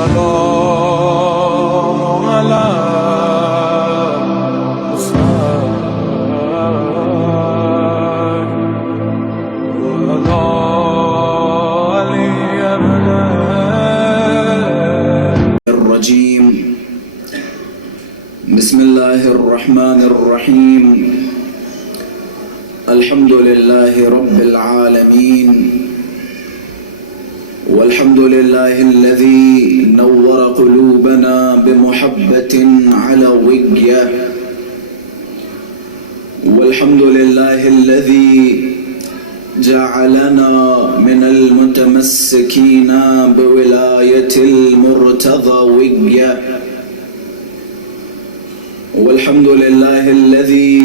السلام على الرجيم. بسم الله الرحمن الرحيم. الحمد لله رب العالمين، والحمد لله الذي نور قلوبنا بمحبة علوية، والحمد لله الذي جعلنا من المتمسكين بولاية المرتضوية، والحمد لله الذي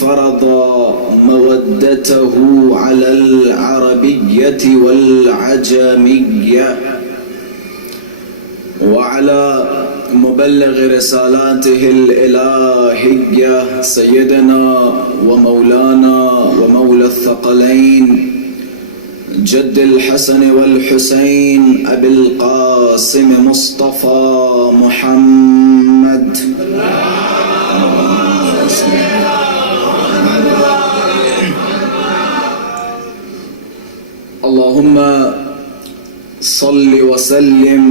فرض مودته على العربية والعجمية، وعلى مبلغ رسالاته الإلهية سيدنا ومولانا ومولى الثقلين جد الحسن والحسين أبي القاسم مصطفى محمد. اللهم صل وسلم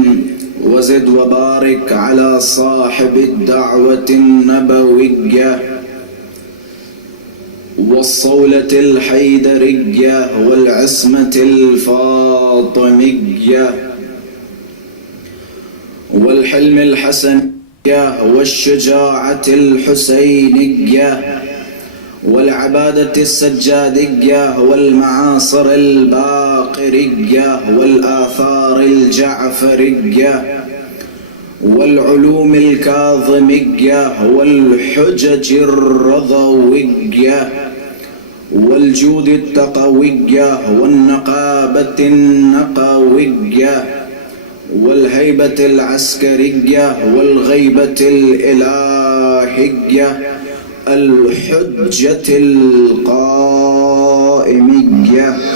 وزد وبارك على صاحب الدعوة النبوية والصولة الحيدرية والعصمة الفاطمية والحلم الحسنية والشجاعة الحسينية والعبادة السجادية والمعاصر الباقرية والآثار الجعفرية والعلوم الكاظمية والحجج الرضوية والجود التقوية والنقابة النقوية والهيبة العسكرية والغيبة الإلهية الحجة القائمية.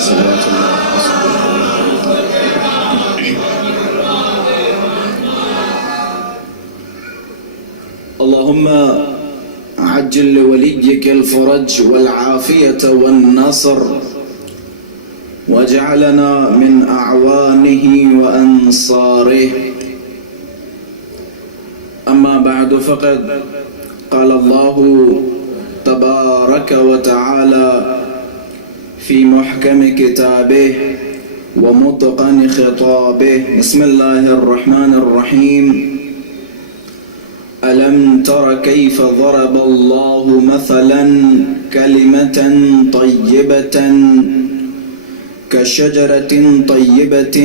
صلوات الله. اللهم عجل لوليك الفرج والعافية والنصر، واجعلنا من أعوانه وأنصاره. أما بعد، فقد قال الله تبارك وتعالى في محكم كتابه ومتقن خطابه. بسم الله الرحمن الرحيم. ألم تر كيف ضرب الله مثلا كلمة طيبة كشجرة طيبة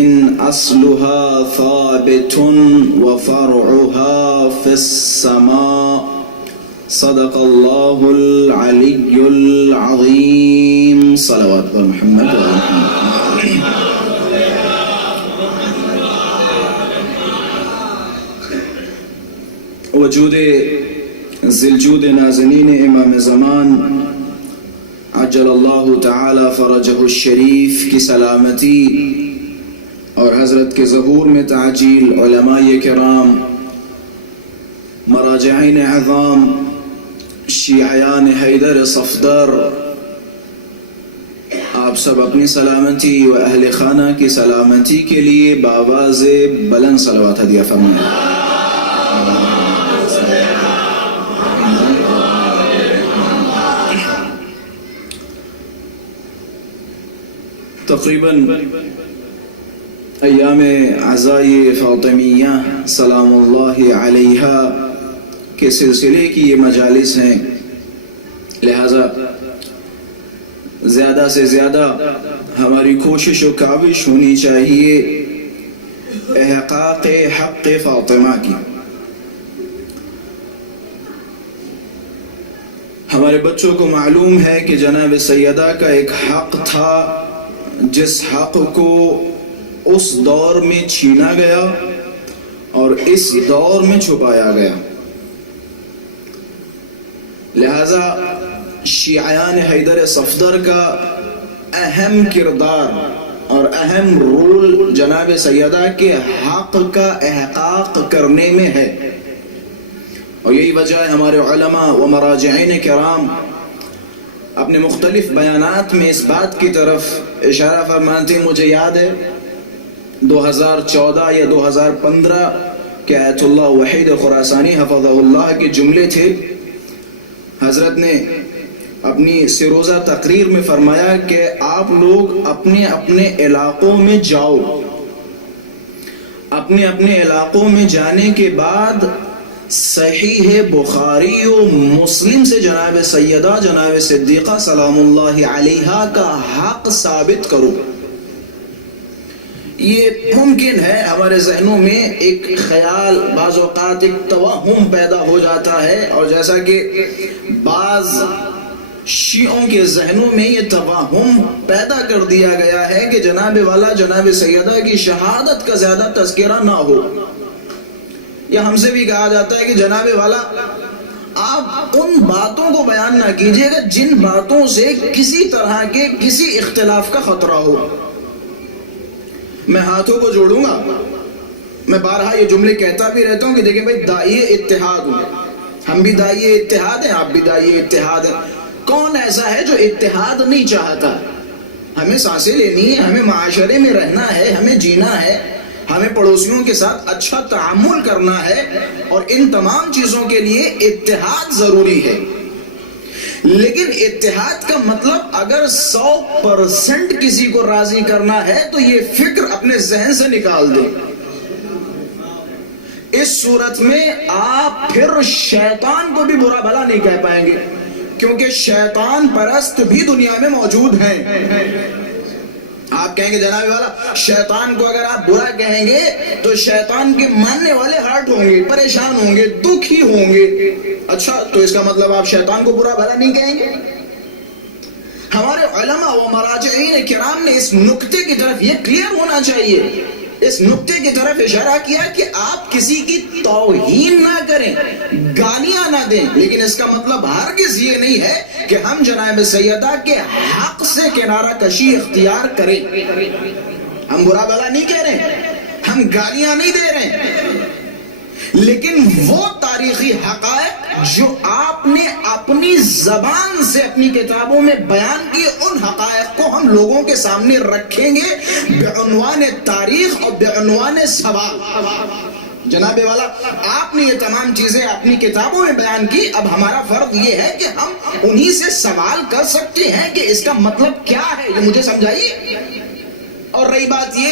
أصلها ثابت وفرعها في السماء. صدق الله العلي العظيم. صلوات محمد وجود ذی‌الجود نازنین امام زمان عجل اللہ تعالی فرجہ الشریف کی سلامتی اور حضرت کے ظہور میں تعجیل، علماء کرام، مراجعین اعظام، شیعیان حیدر صفدر، آپ سب اپنی سلامتی و اہل خانہ کی سلامتی کے لیے بآواز بلند صلوات ہدیہ فرمائیں. تقریباً ایام عزائی فاطمیہ سلام اللہ علیہا کے سلسلے کی یہ مجالس ہیں، لہذا زیادہ سے زیادہ ہماری کوشش و کاوش ہونی چاہیے احقاق حق فاطمہ کی. ہمارے بچوں کو معلوم ہے کہ جناب سیدہ کا ایک حق تھا جس حق کو اس دور میں چھینا گیا اور اس دور میں چھپایا گیا. لہذا شیعیان حیدر صفدر کا اہم کردار اور اہم رول جناب سیدہ کے حق کا احقاق کرنے میں ہے. اور یہی وجہ ہے ہمارے علماء و مراجعین کرام اپنے مختلف بیانات میں اس بات کی طرف اشارہ فرماتے ہیں. مجھے یاد ہے 2014 یا 2015 کے آیت اللہ وحید خراسانی حفظہ اللہ کے جملے تھے. حضرت نے اپنی سروزہ تقریر میں فرمایا کہ آپ لوگ اپنے اپنے علاقوں میں جاؤ, اپنے اپنے علاقوں میں جانے کے بعد صحیح بخاری و مسلم سے جناب سیدہ جناب صدیقہ سلام اللہ علیہا کا حق ثابت کرو. یہ ممکن ہے ہمارے ذہنوں میں ایک خیال, بعض اوقات ایک توہم پیدا ہو جاتا ہے, اور جیسا کہ بعض شیعوں کے ذہنوں میں یہ توہم پیدا کر دیا گیا ہے کہ جناب والا جناب سیدہ کی شہادت کا زیادہ تذکرہ نہ ہو, یا ہم سے بھی کہا جاتا ہے کہ جناب والا آپ ان باتوں کو بیان نہ کیجیے گا جن باتوں سے کسی طرح کے کسی اختلاف کا خطرہ ہو. میں ہاتھوں کو جوڑوں گا, میں بارہا یہ جملے کہتا بھی رہتا ہوں کہ دیکھیں بھائی داعی اتحاد ہوں, ہم بھی داعی اتحاد ہیں, آپ بھی داعی اتحاد ہیں. کون ایسا ہے جو اتحاد نہیں چاہتا؟ ہمیں سانسیں لینی ہے, ہمیں معاشرے میں رہنا ہے, ہمیں جینا ہے, ہمیں پڑوسیوں کے ساتھ اچھا تعامل کرنا ہے, اور ان تمام چیزوں کے لیے اتحاد ضروری ہے. لیکن اتحاد کا مطلب اگر 100% کسی کو راضی کرنا ہے تو یہ فکر اپنے ذہن سے نکال دیں. اس صورت میں آپ پھر شیطان کو بھی برا بھلا نہیں کہہ پائیں گے, کیونکہ شیطان پرست بھی دنیا میں موجود ہیں. آپ کہیں گے جناب والا شیطان کو اگر آپ برا کہیں گے تو شیطان کے ماننے والے ہرٹ ہوں گے, پریشان ہوں گے, دکھی ہوں گے. اچھا, تو اس کا مطلب آپ شیطان کو برا بھلا نہیں کہیں گے؟ ہمارے علماء و مراجعین کرام نے اس نقطے کی طرف یہ کلیئر ہونا چاہیے, اس نقطے کی طرف اشارہ کیا کہ آپ کسی کی توہین نہ کریں, گالیاں نہ دیں, لیکن اس کا مطلب ہرگز یہ نہیں ہے کہ ہم جناب سیدہ کے حق سے کنارہ کشی اختیار کریں. ہم برا بھلا نہیں کہہ رہے, ہم گالیاں نہیں دے رہے, لیکن وہ تاریخی حقائق جو آپ نے اپنی زبان سے اپنی کتابوں میں بیان کیے, ان حقائق کو ہم لوگوں کے سامنے رکھیں گے بعنوان تاریخ اور بعنوان سوال. جناب والا آپ نے یہ تمام چیزیں اپنی کتابوں میں بیان کی, اب ہمارا فرض یہ ہے کہ ہم انہی سے سوال کر سکتے ہیں کہ اس کا مطلب کیا ہے, یہ مجھے سمجھائیے. اور رہی بات یہ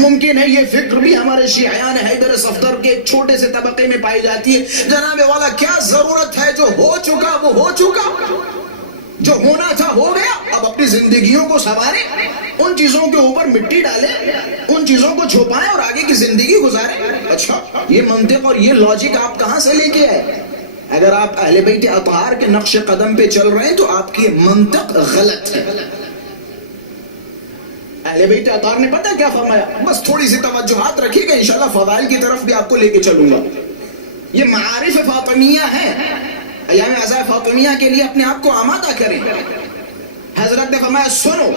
ممکن ہے یہ فکر بھی ہمارے شیعیان حیدر صفدر کے چھوٹے سے طبقے میں پائی جاتی ہے, جناب والا کیا ضرورت ہے, جو ہو چکا وہ ہو چکا, جو ہونا تھا ہو گیا, اب اپنی زندگیوں کو سنواریں, ان چیزوں کے اوپر مٹی ڈالیں, ان چیزوں کو چھپائیں اور آگے کی زندگی گزاریں. اچھا, یہ منطق اور یہ لاجک آپ کہاں سے لے کے آئے؟ اگر آپ اہل بیت اطہار کے نقش قدم پہ چل رہے ہیں تو آپ کی منطق غلط ہے. اہل بیت اطہار نے پتہ کیا فرمایا؟ بس تھوڑی سی توجہات رکھیے گا, انشاءاللہ فضائل کی طرف بھی آپ کو لے کے چلوں گا. یہ معارف فاطمیہ ہے, ایام عزاء فاطمیہ کے لیے اپنے آپ کو آمادہ کریں. حضرت نے فرمایا سنو,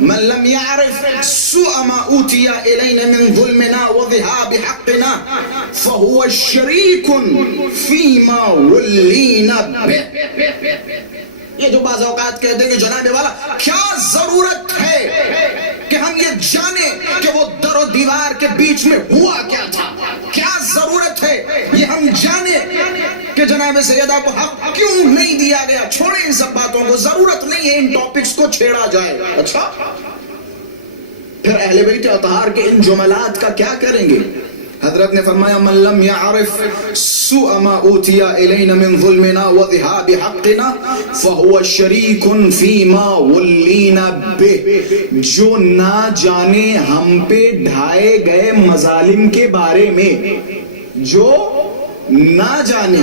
من لم يعرف سوء ما اوتي الينا من ظلمنا وذهاب حقنا فهو شريك فيما ولينا به. یہ جو بعض اوقات کہتے ہیں کہ جناب والا کیا ضرورت ہے کہ ہم یہ جانیں کہ وہ در و دیوار کے بیچ میں ہوا کیا تھا, کیا ضرورت ہے یہ ہم جانیں کہ جناب سیدہ کو حق کیوں نہیں دیا گیا. چھوڑیں ان سب باتوں کو, ضرورت نہیں ہے ان ٹاپکس کو چھیڑا جائے. اچھا, پھر اہل بیت اطہار کے ان جملات کا کیا کریں گے؟ حضرت نے فرمایا من لم يعرف سوء ما اوتي الينا من ظلمنا وذهاب حقنا فهو شريك فيما ولينا به. جو نہ جانے ہم پہ ڈھائے گئے مظالم کے بارے میں, جو نہ جانے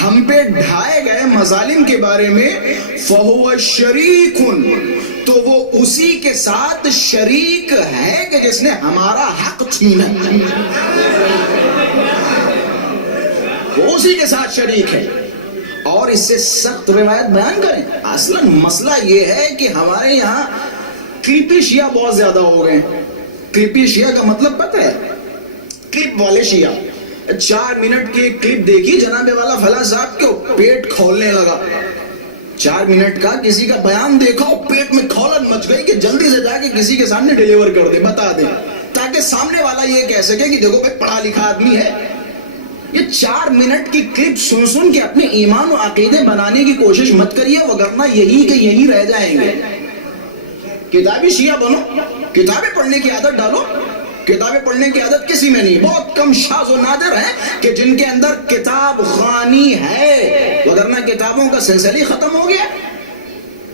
ہم پہ ڈھائے گئے مظالم کے بارے میں, فَهُوَ شَرِيكٌ, تو وہ اسی کے ساتھ شریک ہے کہ جس نے ہمارا حق چھینا, وہ اسی کے ساتھ شریک ہے. اور اس سے سخت روایت بیان کریں. اصلاً مسئلہ یہ ہے کہ ہمارے یہاں کلپی شیعہ بہت زیادہ ہو گئے. کلپی شیعہ کا مطلب پتہ ہے؟ کلپ والے شیعہ. 4 منٹ کی ایک کلپ دیکھی جناب والا فلاں صاحب کے پیٹ کھولنے لگا. 4 منٹ کا کسی کا بیان دیکھا اور پیٹ میں کھولن مچ گئی کہ جلدی سے جا کے کسی کے سامنے ڈیلیور کر دے, بتا دے, تاکہ سامنے والا یہ کہہ سکے کہ دیکھو بھائی پڑھا لکھا آدمی ہے. یہ 4 منٹ کی کلپ سن سن کے اپنے ایمان و عقیدے بنانے کی کوشش مت کریے, وگرنہ یہی کہ یہی رہ جائیں گے. کتابی شیعہ بنو, کتابیں پڑھنے کی عادت ڈالو. کتابیں پڑھنے کی عادت کسی میں نہیں, بہت کم شاذ و نادر ہیں کہ جن کے اندر کتاب خوانی ہے, وگرنہ کتابوں کا سلسلہ ہی ختم ہو گیا.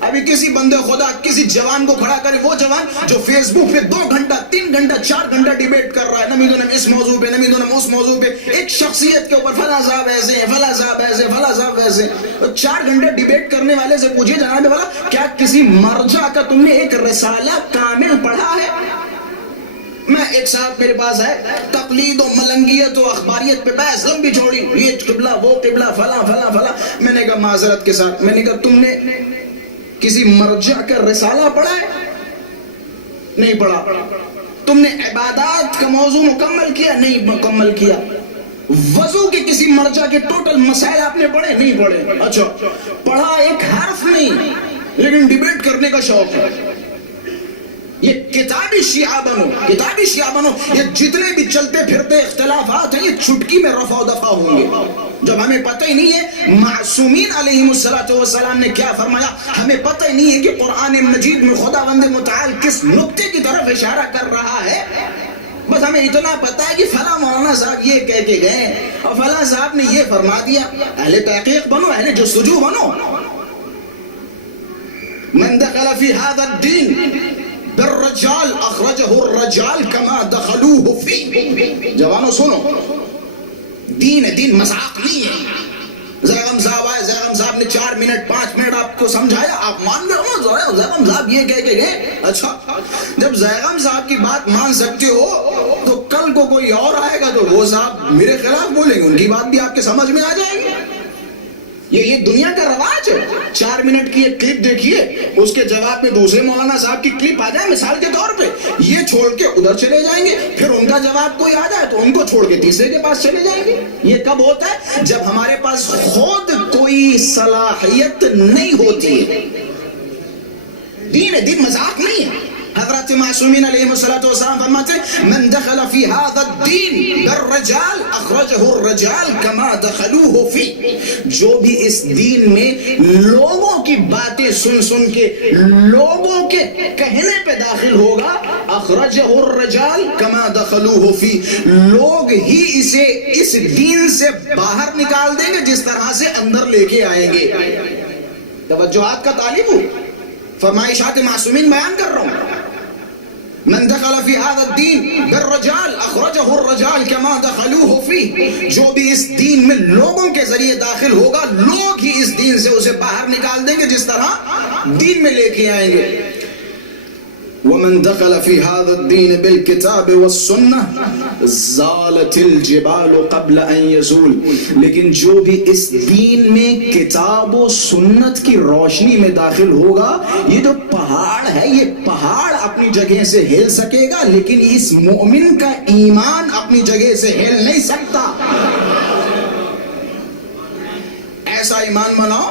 ابھی کسی بندے خدا کسی جوان کو کھڑا کرے, وہ جوان جو فیس بک پہ 2 گھنٹہ 3 گھنٹہ 4 گھنٹہ ڈیبیٹ کر رہا ہے, نمیدونم اس موضوع پہ, نمیدونم اس موضوع پہ, ایک شخصیت کے اوپر فلاں صاحب ایسے ہیں, فلاں صاحب ایسے, فلاں صاحب ایسے. 4 گھنٹے ڈیبیٹ کرنے والے سے پوچھئے جناب والا کیا کسی مرجع کا تم نے ایک رسالہ کامل پڑھا ہے؟ میں ایک صاحب میرے پاس ہے, تقلید و ملنگیت و اخباریت پہ بحث لمبی چوڑی, یہ قبلہ وہ قبلہ فلاں فلاں فلاں. میں نے کہا معذرت کے ساتھ, میں نے کہا تم نے کسی مرجع کا رسالہ پڑھا ہے؟ نہیں پڑھا. تم نے عبادات کا موضوع مکمل کیا؟ نہیں مکمل کیا. وضو کے کسی مرجع کے ٹوٹل مسائل آپ نے پڑھے؟ نہیں پڑھے. اچھا, پڑھا ایک حرف نہیں, لیکن ڈیبیٹ کرنے کا شوق ہے. یہ کتابی شیعہ بنو, کتابی شیعہ بنو. یہ جتنے بھی چلتے پھرتے اختلافات ہیں یہ چٹکی میں رفع و دفع ہوں گے. جب ہمیں پتہ ہی نہیں ہے معصومین علیہم السلام نے کیا فرمایا, ہمیں پتہ ہی نہیں ہے کہ قرآن مجید میں خداوند متعال کس نقطے کی طرف اشارہ کر رہا ہے, بس ہمیں اتنا پتہ ہے کہ فلاں مولانا صاحب یہ کہہ کے گئے اور فلاں صاحب نے یہ فرما دیا. اہل تحقیق بنو, اہل جستجو بنو. من دخل فی هذا الدین بالرجال اخرجہ الرجال کما دخلوہ فی. جوانوں سنو, دین ہے, دین مذاق نہیں ہے. زیغم صاحب آئے, زیغم صاحب نے 4 منٹ 5 منٹ آپ کو سمجھایا, آپ مان گئے ہو زیغم صاحب یہ کہہ کے گئے. اچھا, جب زیغم صاحب کی بات مان سکتے ہو تو کل کو کوئی اور آئے گا تو وہ صاحب میرے خلاف بولیں گے, ان کی بات بھی آپ کے سمجھ میں آ جائے گی. یہ دنیا کا رواج ہے. 4 منٹ کی ایک کلپ دیکھیے, اس کے جواب میں دوسرے مولانا صاحب کی کلپ آ جائے مثال کے طور پہ, یہ چھوڑ کے ادھر چلے جائیں گے, پھر ان کا جواب کوئی آ جائے تو ان کو چھوڑ کے تیسرے کے پاس چلے جائیں گے. یہ کب ہوتا ہے؟ جب ہمارے پاس خود کوئی صلاحیت نہیں ہوتی ہے. دین ہے, دین مذاق نہیں ہے. حضرت معصومین علیہ السلام فرماتے ہیں من دخل فی هذا الدین بالرجال اخرجہ الرجال کما دخلوہ فی. جو بھی اس دین میں لوگوں کی باتیں سن سن کے لوگوں کے کہنے پہ داخل ہوگا, اخرجہ الرجال کما دخلوہ فی, لوگ ہی اسے اس دین سے باہر نکال دیں گے جس طرح سے اندر لے کے آئیں گے. توجہات کا طالب ہوں, فرمائشات معصومین بیان کر رہا ہوں. من دخل فی هذا الدین بالرجال اخرجہ الرجال کما دخلوہ فی. جو بھی اس دین میں لوگوں کے ذریعے داخل ہوگا, لوگ ہی اس دین سے اسے باہر نکال دیں گے جس طرح دین میں لے کے آئیں گے. ومن دخل فی هذا الدین بالکتاب والسنہ زالت الجبال قبل ان یزول. لیکن جو بھی اس دین میں کتاب و سنت کی روشنی میں داخل ہوگا, یہ جو پہاڑ ہے یہ پہاڑ اپنی جگہ سے ہل سکے گا, لیکن اس مومن کا ایمان اپنی جگہ سے ہل نہیں سکتا. ایسا ایمان بناؤ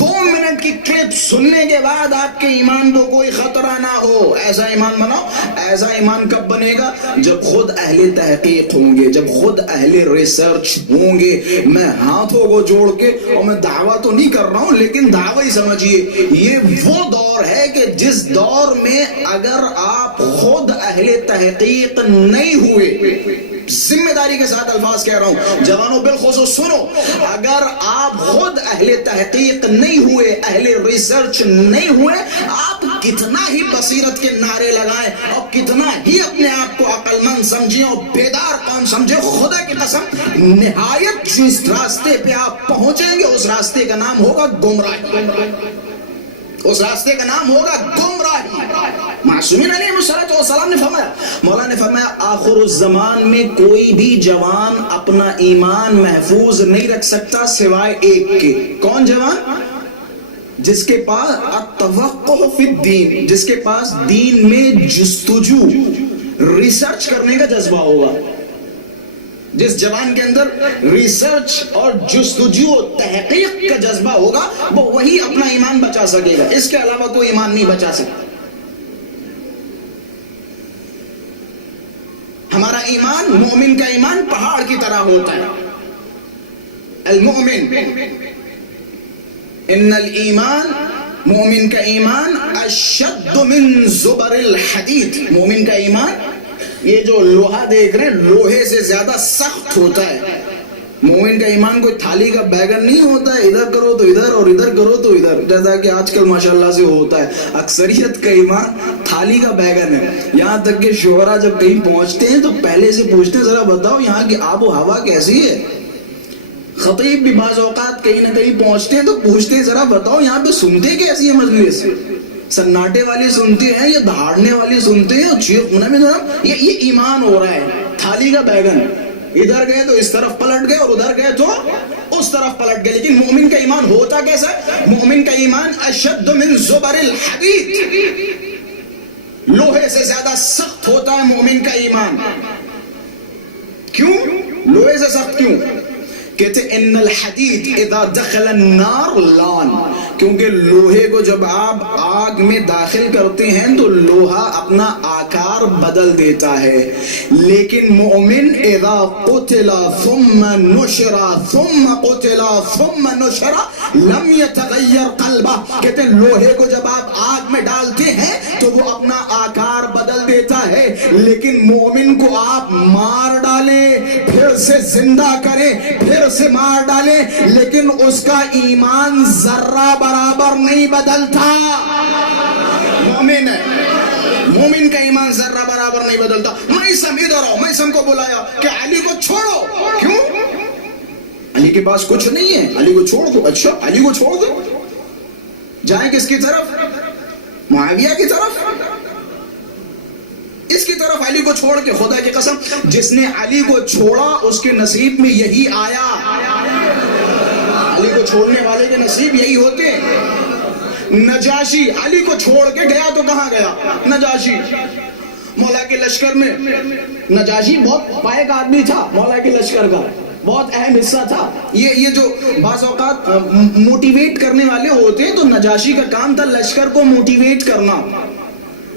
2 منٹ کی کلپ سننے کے بعد آپ کے ایمان کو کوئی خطرہ نہ ہو. ایسا ایمان بناؤ. ایسا ایمان کب بنے گا؟ جب خود اہل تحقیق ہوں گے, جب خود اہل ریسرچ ہوں گے. میں ہاتھوں کو جوڑ کے, اور میں دعویٰ تو نہیں کر رہا ہوں لیکن دعویٰ ہی سمجھیے, یہ وہ دور ہے کہ جس دور میں اگر آپ خود اہل تحقیق نہیں ہوئے, ذمہ داری کے ساتھ الفاظ کہہ رہا ہوں جوانوں بالخصوص سنو, اگر آپ خود اہل تحقیق نہیں ہوئے, اہل ریسرچ نہیں ہوئے, آپ کتنا ہی بصیرت کے نعرے لگائیں اور کتنا ہی اپنے آپ کو عقل مند سمجھیں اور بیدار قوم سمجھیں, خدا کی قسم نہایت جس راستے پہ آپ پہنچیں گے اس راستے کا نام ہوگا گمراہی. اس راستے کا نام ہوگا گمراہی. معصومین علیہ السلام نے فرمایا, مولا نے فرمایا آخر الزمان میں کوئی بھی جوان اپنا ایمان محفوظ نہیں رکھ سکتا سوائے ایک کے. کون جوان؟ جس کے پاس التوقع فی الدین، جس کے پاس دین میں جستجو، ریسرچ کرنے کا جذبہ ہوگا، جس جوان کے اندر ریسرچ اور جستجو تحقیق کا جذبہ ہوگا، وہی اپنا ایمان بچا سکے گا، اس کے علاوہ کوئی ایمان نہیں بچا سکتا۔ ہمارا ایمان، مومن کا ایمان پہاڑ کی طرح ہوتا ہے۔ المؤمن، ان الایمان، مومن کا ایمان اشد من زبر الحدید، مومن کا ایمان، یہ جو لوہا دیکھ رہے ہیں لوہے سے زیادہ سخت ہوتا ہے۔ مومن کا ایمان کوئی تھالی کا بیگن نہیں ہوتا ہے، ادھر کرو تو ادھر اور ادھر کرو تو ادھر، جیسا کہ آج کل ماشاءاللہ سے ہوتا ہے۔ اکثریت کا ایمان تھالی کا بیگن ہے، یہاں تک کہ شعراء جب کہیں پہنچتے ہیں تو پہلے سے پوچھتے ہیں ذرا بتاؤ یہاں کی آب و ہوا کیسی ہے۔ خطیب بھی بعض اوقات کہیں نہ کہیں پہنچتے ہیں تو پوچھتے ہیں ذرا بتاؤ یہاں پہ سنتے کیسی ہے مجلس، سناٹے والی سنتے ہیں یا دہاڑنے والی سنتے ہیں، یہ ایمان ہو رہا ہے تھالی کا بیگن، ادھر گئے تو اس طرف پلٹ گئے اور ادھر گئے تو اس طرف پلٹ گئے۔ لیکن مومن کا ایمان ہوتا کیسا ہے؟ مومن کا ایمان اشد من زبر الحدید، لوہے سے زیادہ سخت ہوتا ہے مومن کا ایمان۔ کیوں لوہے سے سخت کیوں؟ کہتے ان الحدید اذا دخل النار لان، کیونکہ لوہے کو جب آپ آگ میں داخل کرتے ہیں تو لوہا اپنا آکار بدل دیتا ہے، لیکن مومن اذا قتل ثم نشر ثم قتل ثم نشر لم يتغیر قلبہ، کہتے ہیں لوہے کو جب آپ آگ میں ڈالتے ہیں تو وہ اپنا آکار بدل دیتا ہے، لیکن مومن کو آپ مار ڈالیں پھر سے زندہ کریں پھر سے مار ڈالے لیکن اس کا ایمان ذرہ برابر نہیں بدلتا۔ مومن ہے، مومن کا ایمان ذرہ برابر نہیں بدلتا۔ میسم ادھر آؤ، میسم کو بلایا کہ علی کو چھوڑو، کیوں؟ علی کے پاس کچھ نہیں ہے، علی کو چھوڑ دو۔ اچھا علی کو چھوڑ دو، جائیں کس کی طرف؟ معاویہ کی طرف، اس کی طرف علی کو چھوڑ کے۔ خدا کی قسم جس نے علی کو چھوڑا اس کے نصیب میں یہی آیا، علی کو چھوڑنے والے کے نصیب یہی ہوتے ہیں۔ نجاشی علی کو چھوڑ کے گیا تو کہاں گیا؟ نجاشی مولا کے لشکر میں، نجاشی بہت پائک آدمی تھا، مولا کے لشکر کا بہت اہم حصہ تھا۔ یہ جو بعض اوقات موٹیویٹ کرنے والے ہوتے ہیں تو نجاشی کا کام تھا لشکر کو موٹیویٹ کرنا،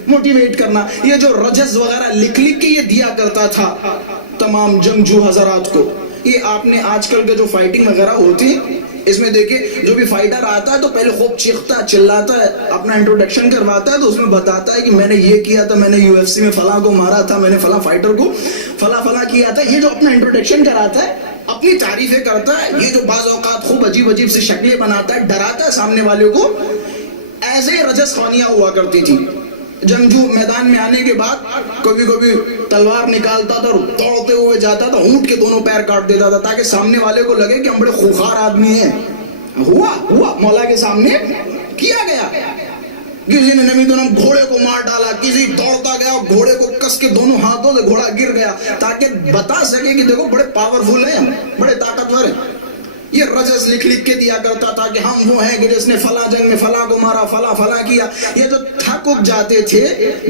موٹیویٹ کرنا۔ یہ جو رجز وغیرہ لکھ لکھ کے یہ دیا کرتا تھا تمام جنگجو حضرات کو۔ یہ آپ نے آج کل کے جو فائٹنگ وغیرہ ہوتی ہے اس میں دیکھیں جو بھی فائٹر آتا ہے تو پہلے خوب چیختا چلاتا ہے، اپنا انٹروڈکشن کرواتا ہے تو اس میں بتاتا ہے کہ میں نے یہ کیا تھا، میں نے UFC میں فلاں کو مارا تھا، میں نے فلاں فائٹر کو فلاں کیا تھا۔ یہ جو اپنا انٹروڈکشن کراتا ہے، اپنی تعریفیں کرتا ہے، یہ جو بعض اوقات خوب عجیب عجیب سے شکلیں بناتا ہے، ڈراتا ہے سامنے والے کو، ایسے رجز خوانیاں ہوا کرتی تھی۔ جنگجو میدان میں آنے کے بعد کبھی کبھی تلوار نکالتا تھا اور دوڑتے ہوئے جاتا تھا، اونٹ کے دونوں پیر کاٹ دیتا تھا تاکہ سامنے والے کو لگے کہ ہم بڑے خوخار آدمی ہیں۔ ہوا مولا کے سامنے کیا گیا۔ کسی نے نبی دونوں گھوڑے کو مار ڈالا، کسی دوڑتا گیا گھوڑے کو کس کے دونوں ہاتھوں سے گھوڑا گر گیا تاکہ بتا سکے کہ دیکھو بڑے پاورفل ہیں، بڑے طاقتور ہیں۔ یہ رجز لکھ لکھ کے دیا کرتا تھا کہ ہم وہ ہیں کہ جس نے فلاں جنگ میں فلاں کو مارا، فلاں کیا۔ یہ جو تھک اک جاتے تھے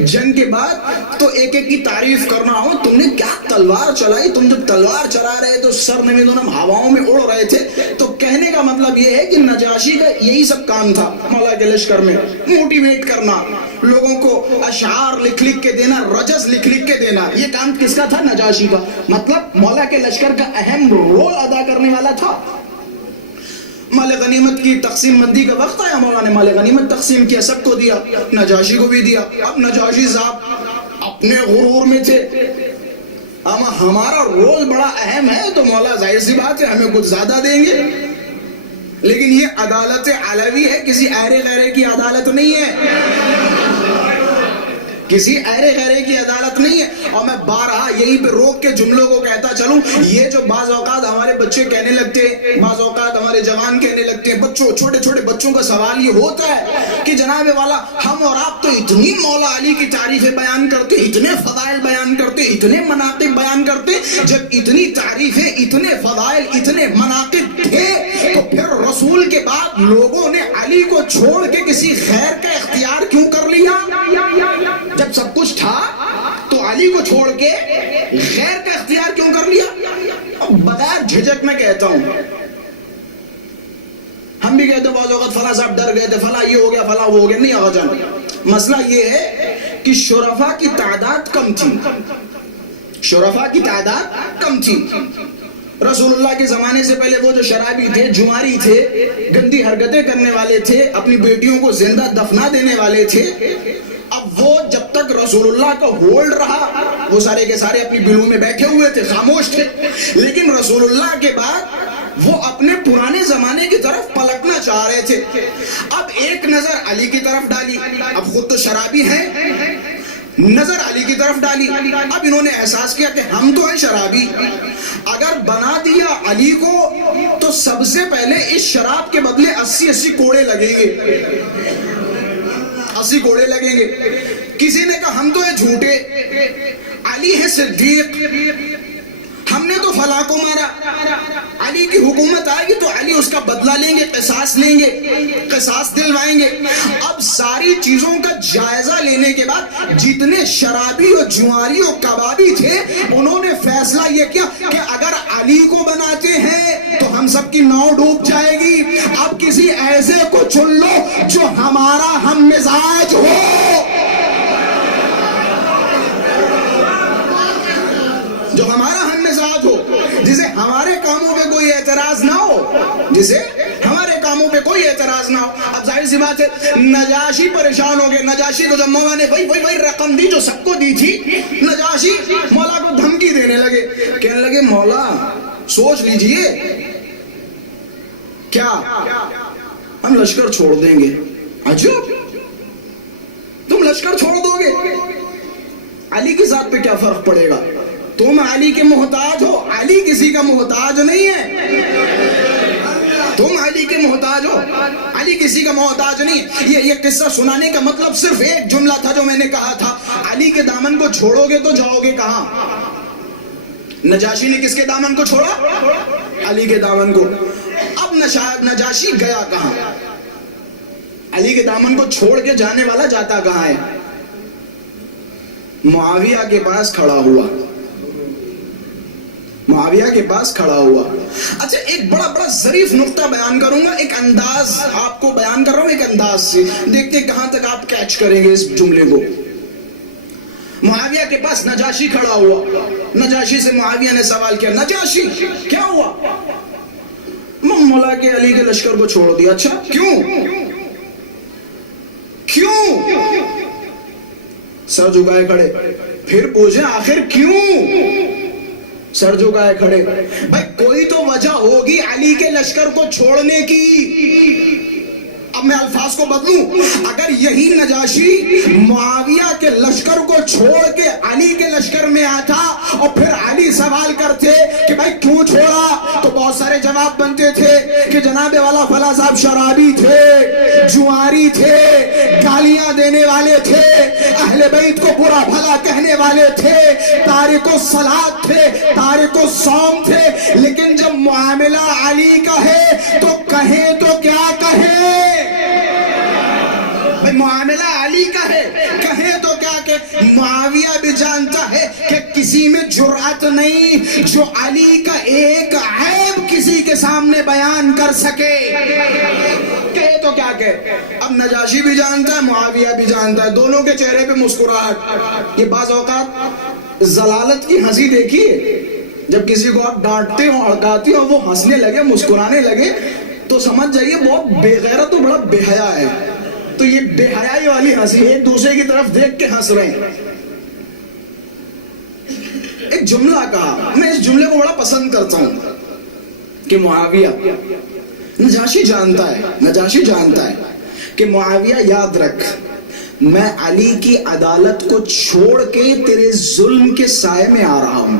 جنگ کے بعد تو ایک ایک کی تعریف کرنا ہو، تم نے کیا تلوار چلائی، تم جب تلوار چلا رہے تو سر نمیدونم ہواؤں میں اڑ رہے تھے۔ تو کہنے کا مطلب یہ ہے کہ نجاشی کا یہی سب کام تھا مولا کے لشکر میں، موٹیویٹ کرنا، لوگوں کو اشعار لکھ لکھ کے دینا، رجز لکھ لکھ کے دینا۔ یہ کام کس کا تھا؟ نجاشی کا۔ مطلب مولا کے لشکر کا اہم رول ادا کرنے والا تھا۔ مال غنیمت کی تقسیم بندی کا وقت آیا، مولا نے مال غنیمت تقسیم کیا، سب کو دیا، نجاشی کو بھی دیا۔ اب نجاشی صاحب اپنے غرور میں تھے، اما ہمارا رول بڑا اہم ہے تو مولا ظاہر سی بات ہے ہمیں کچھ زیادہ دیں گے۔ لیکن یہ عدالت علوی ہے، کسی ایرے غیرے کی عدالت نہیں ہے، کسی ایرے غیرے کی عدالت نہیں ہے۔ اور میں بارہا یہیں پہ روک کے جملوں کو کہتا چلوں، یہ جو بعض اوقات ہمارے بچے کہنے لگتے ہیں، بعض اوقات ہمارے جوان کہنے لگتے ہیں، بچوں چھوٹے چھوٹے بچوں کا سوال یہ ہوتا ہے کہ جناب والا ہم اور آپ تو اتنی مولا علی کی تعریفیں بیان کرتے، اتنے فضائل بیان کرتے، اتنے مناقب بیان کرتے، جب اتنی تعریفیں، اتنے فضائل، اتنے مناقب تھے تو پھر رسول کے بعد لوگوں نے علی علی کو چھوڑ کے کسی غیر کا اختیار کیوں کر لیا؟ جب سب کچھ تھا تو علی کو چھوڑ کے غیر کا اختیار کیوں کر لیا؟ بغیر جھجک میں کہتا ہوں، ہم بھی کہتے ہیں بعض اوقات فلاں صاحب ڈر گئے تھے، فلاں یہ ہو گیا، فلاں وہ ہو گیا. نہیں آغا جان، مسئلہ یہ ہے کہ شرفاء کی تعداد کم تھی. شرفاء کی تعداد کم تھی. رسول اللہ کے زمانے سے پہلے وہ جو شرابی تھے، جماری تھے، گندی حرکتیں کرنے والے تھے، اپنی بیٹیوں کو زندہ دفنا دینے والے تھے، اب وہ جب تک رسول اللہ کا ہولڈ رہا وہ سارے کے سارے اپنی بلوں میں بیٹھے ہوئے تھے، خاموش تھے. لیکن رسول اللہ کے بعد وہ اپنے پرانے زمانے کی طرف پلٹنا چاہ رہے تھے. اب ایک نظر علی کی طرف ڈالی، اب خود تو شرابی ہیں، نظر علی کی طرف ڈالی. اب انہوں نے احساس کیا کہ ہم تو ہیں شرابی، اگر بنا دیا علی کو تو سب سے پہلے اس شراب کے بدلے 80 کوڑے لگیں گے، 80 کوڑے لگیں گے. کسی نے کہا ہم تو ہیں جھوٹے، علی ہے صدیق، ہم نے تو فلاں کو مارا، علی کی حکومت آئے گی تو علی اس کا بدلہ لیں گے، قصاص لیں گے، قصاص دلوائیں گے. اب ساری چیزوں کا جائزہ لینے کے بعد جتنے شرابی اور جواری اور کبابی تھے انہوں نے فیصلہ یہ کیا کہ اگر علی کو بناتے ہیں تو ہم سب کی ناؤ ڈوب جائے گی. اب کسی ایسے کو چن لو جو ہمارا ہم مزاج ہو، جو ہمارا ہم مزاج ہو، جسے ہمارے کاموں پہ کوئی اعتراض نہ ہو، جسے ہمارے کاموں پہ کوئی اعتراض نہ ہو. اب ظاہر سی بات ہے نجاشی پریشان ہو گئے. نجاشی کو جب مولا نے وہی رقم دی جو سب کو دی تھی، نجاشی مولا کو دھمکی دینے لگے، کہنے لگے مولا سوچ لیجئے، کیا ہم لشکر چھوڑ دیں گے؟ عجب، تم لشکر چھوڑ دو گے؟ علی کی ذات پہ کیا فرق پڑے گا؟ تم علی کے محتاج ہو، علی کسی کا محتاج نہیں ہے. تم علی کے محتاج ہو، علی کسی کا محتاج نہیں. یہ قصہ سنانے کا مطلب صرف ایک جملہ تھا جو میں نے کہا تھا، علی کے دامن کو چھوڑو گے تو جاؤ گے کہاں؟ نجاشی نے کس کے دامن کو چھوڑا؟ علی کے دامن کو. اب نجاشی گیا کہاں؟ علی کے دامن کو چھوڑ کے جانے والا جاتا کہاں ہے؟ معاویہ کے پاس کھڑا ہوا، معاویہ کے پاس کھڑا ہوا. اچھا ایک بڑا ظریف نقطہ بیان کروں گا، ایک انداز آپ کو بیان کر رہا ہوں، ایک انداز سے دیکھتے کہاں تک آپ کیچ کریں گے اس جملے کو. معاویہ کے پاس نجاشی کھڑا ہوا، نجاشی سے معاویہ نے سوال کیا، نجاشی کیا ہوا؟ مولا کے علی کے لشکر کو چھوڑ دیا. اچھا کیوں؟ سر جھکائے کھڑے. پھر پوچھیں آخر کیوں؟ سر جھکائے کھڑے. بھائی کوئی تو وجہ ہوگی علی کے لشکر کو چھوڑنے کی. اب میں الفاظ کو بدلوں، اگر یہی نجاشی معاویہ کے لشکر کو چھوڑ کے علی کے لشکر میں آتا اور پھر علی سوال کرتے کہ بھائی کیوں چھوڑا، تو بہت سارے جواب بنتے تھے کہ جناب والا فلاں صاحب شرابی تھے، جواری تھے، گالیاں دینے والے تھے، اہل بیت کو برا بھلا کہنے والے تھے، تارک الصلاۃ تھے، تارک الصوم تھے. لیکن جب معاملہ علی کا ہے تو کہیں تو کیا کہیں؟ معاملہ علی کا ہے، کہیں تو کیا کہ معاویہ بھی جانتا ہے کہ کسی میں جرأت نہیں جو علی کا ایک عیب کسی کے سامنے بیان کر سکے. کہے تو کیا کہ اب نجاشی بھی جانتا ہے، معاویہ بھی جانتا ہے، دونوں کے چہرے پہ مسکراہٹ. یہ بعض اوقات ضلالت کی ہنسی دیکھیے، جب کسی کو آپ ڈانٹتے ہو، ہڑکاتے ہو، وہ ہنسنے لگے، مسکرانے لگے تو سمجھ جائیے بہت بے غیرت و بڑا بے حیا ہے. تو یہ بے حیائی والی ہنسی، ایک دوسرے کی طرف دیکھ کے ہنس رہے ہیں. ایک جملہ کہا، میں اس جملے کو بڑا پسند کرتا ہوں کہ معاویہ، نجاشی جانتا ہے کہ معاویہ یاد رکھ، میں علی کی عدالت کو چھوڑ کے تیرے ظلم کے سائے میں آ رہا ہوں.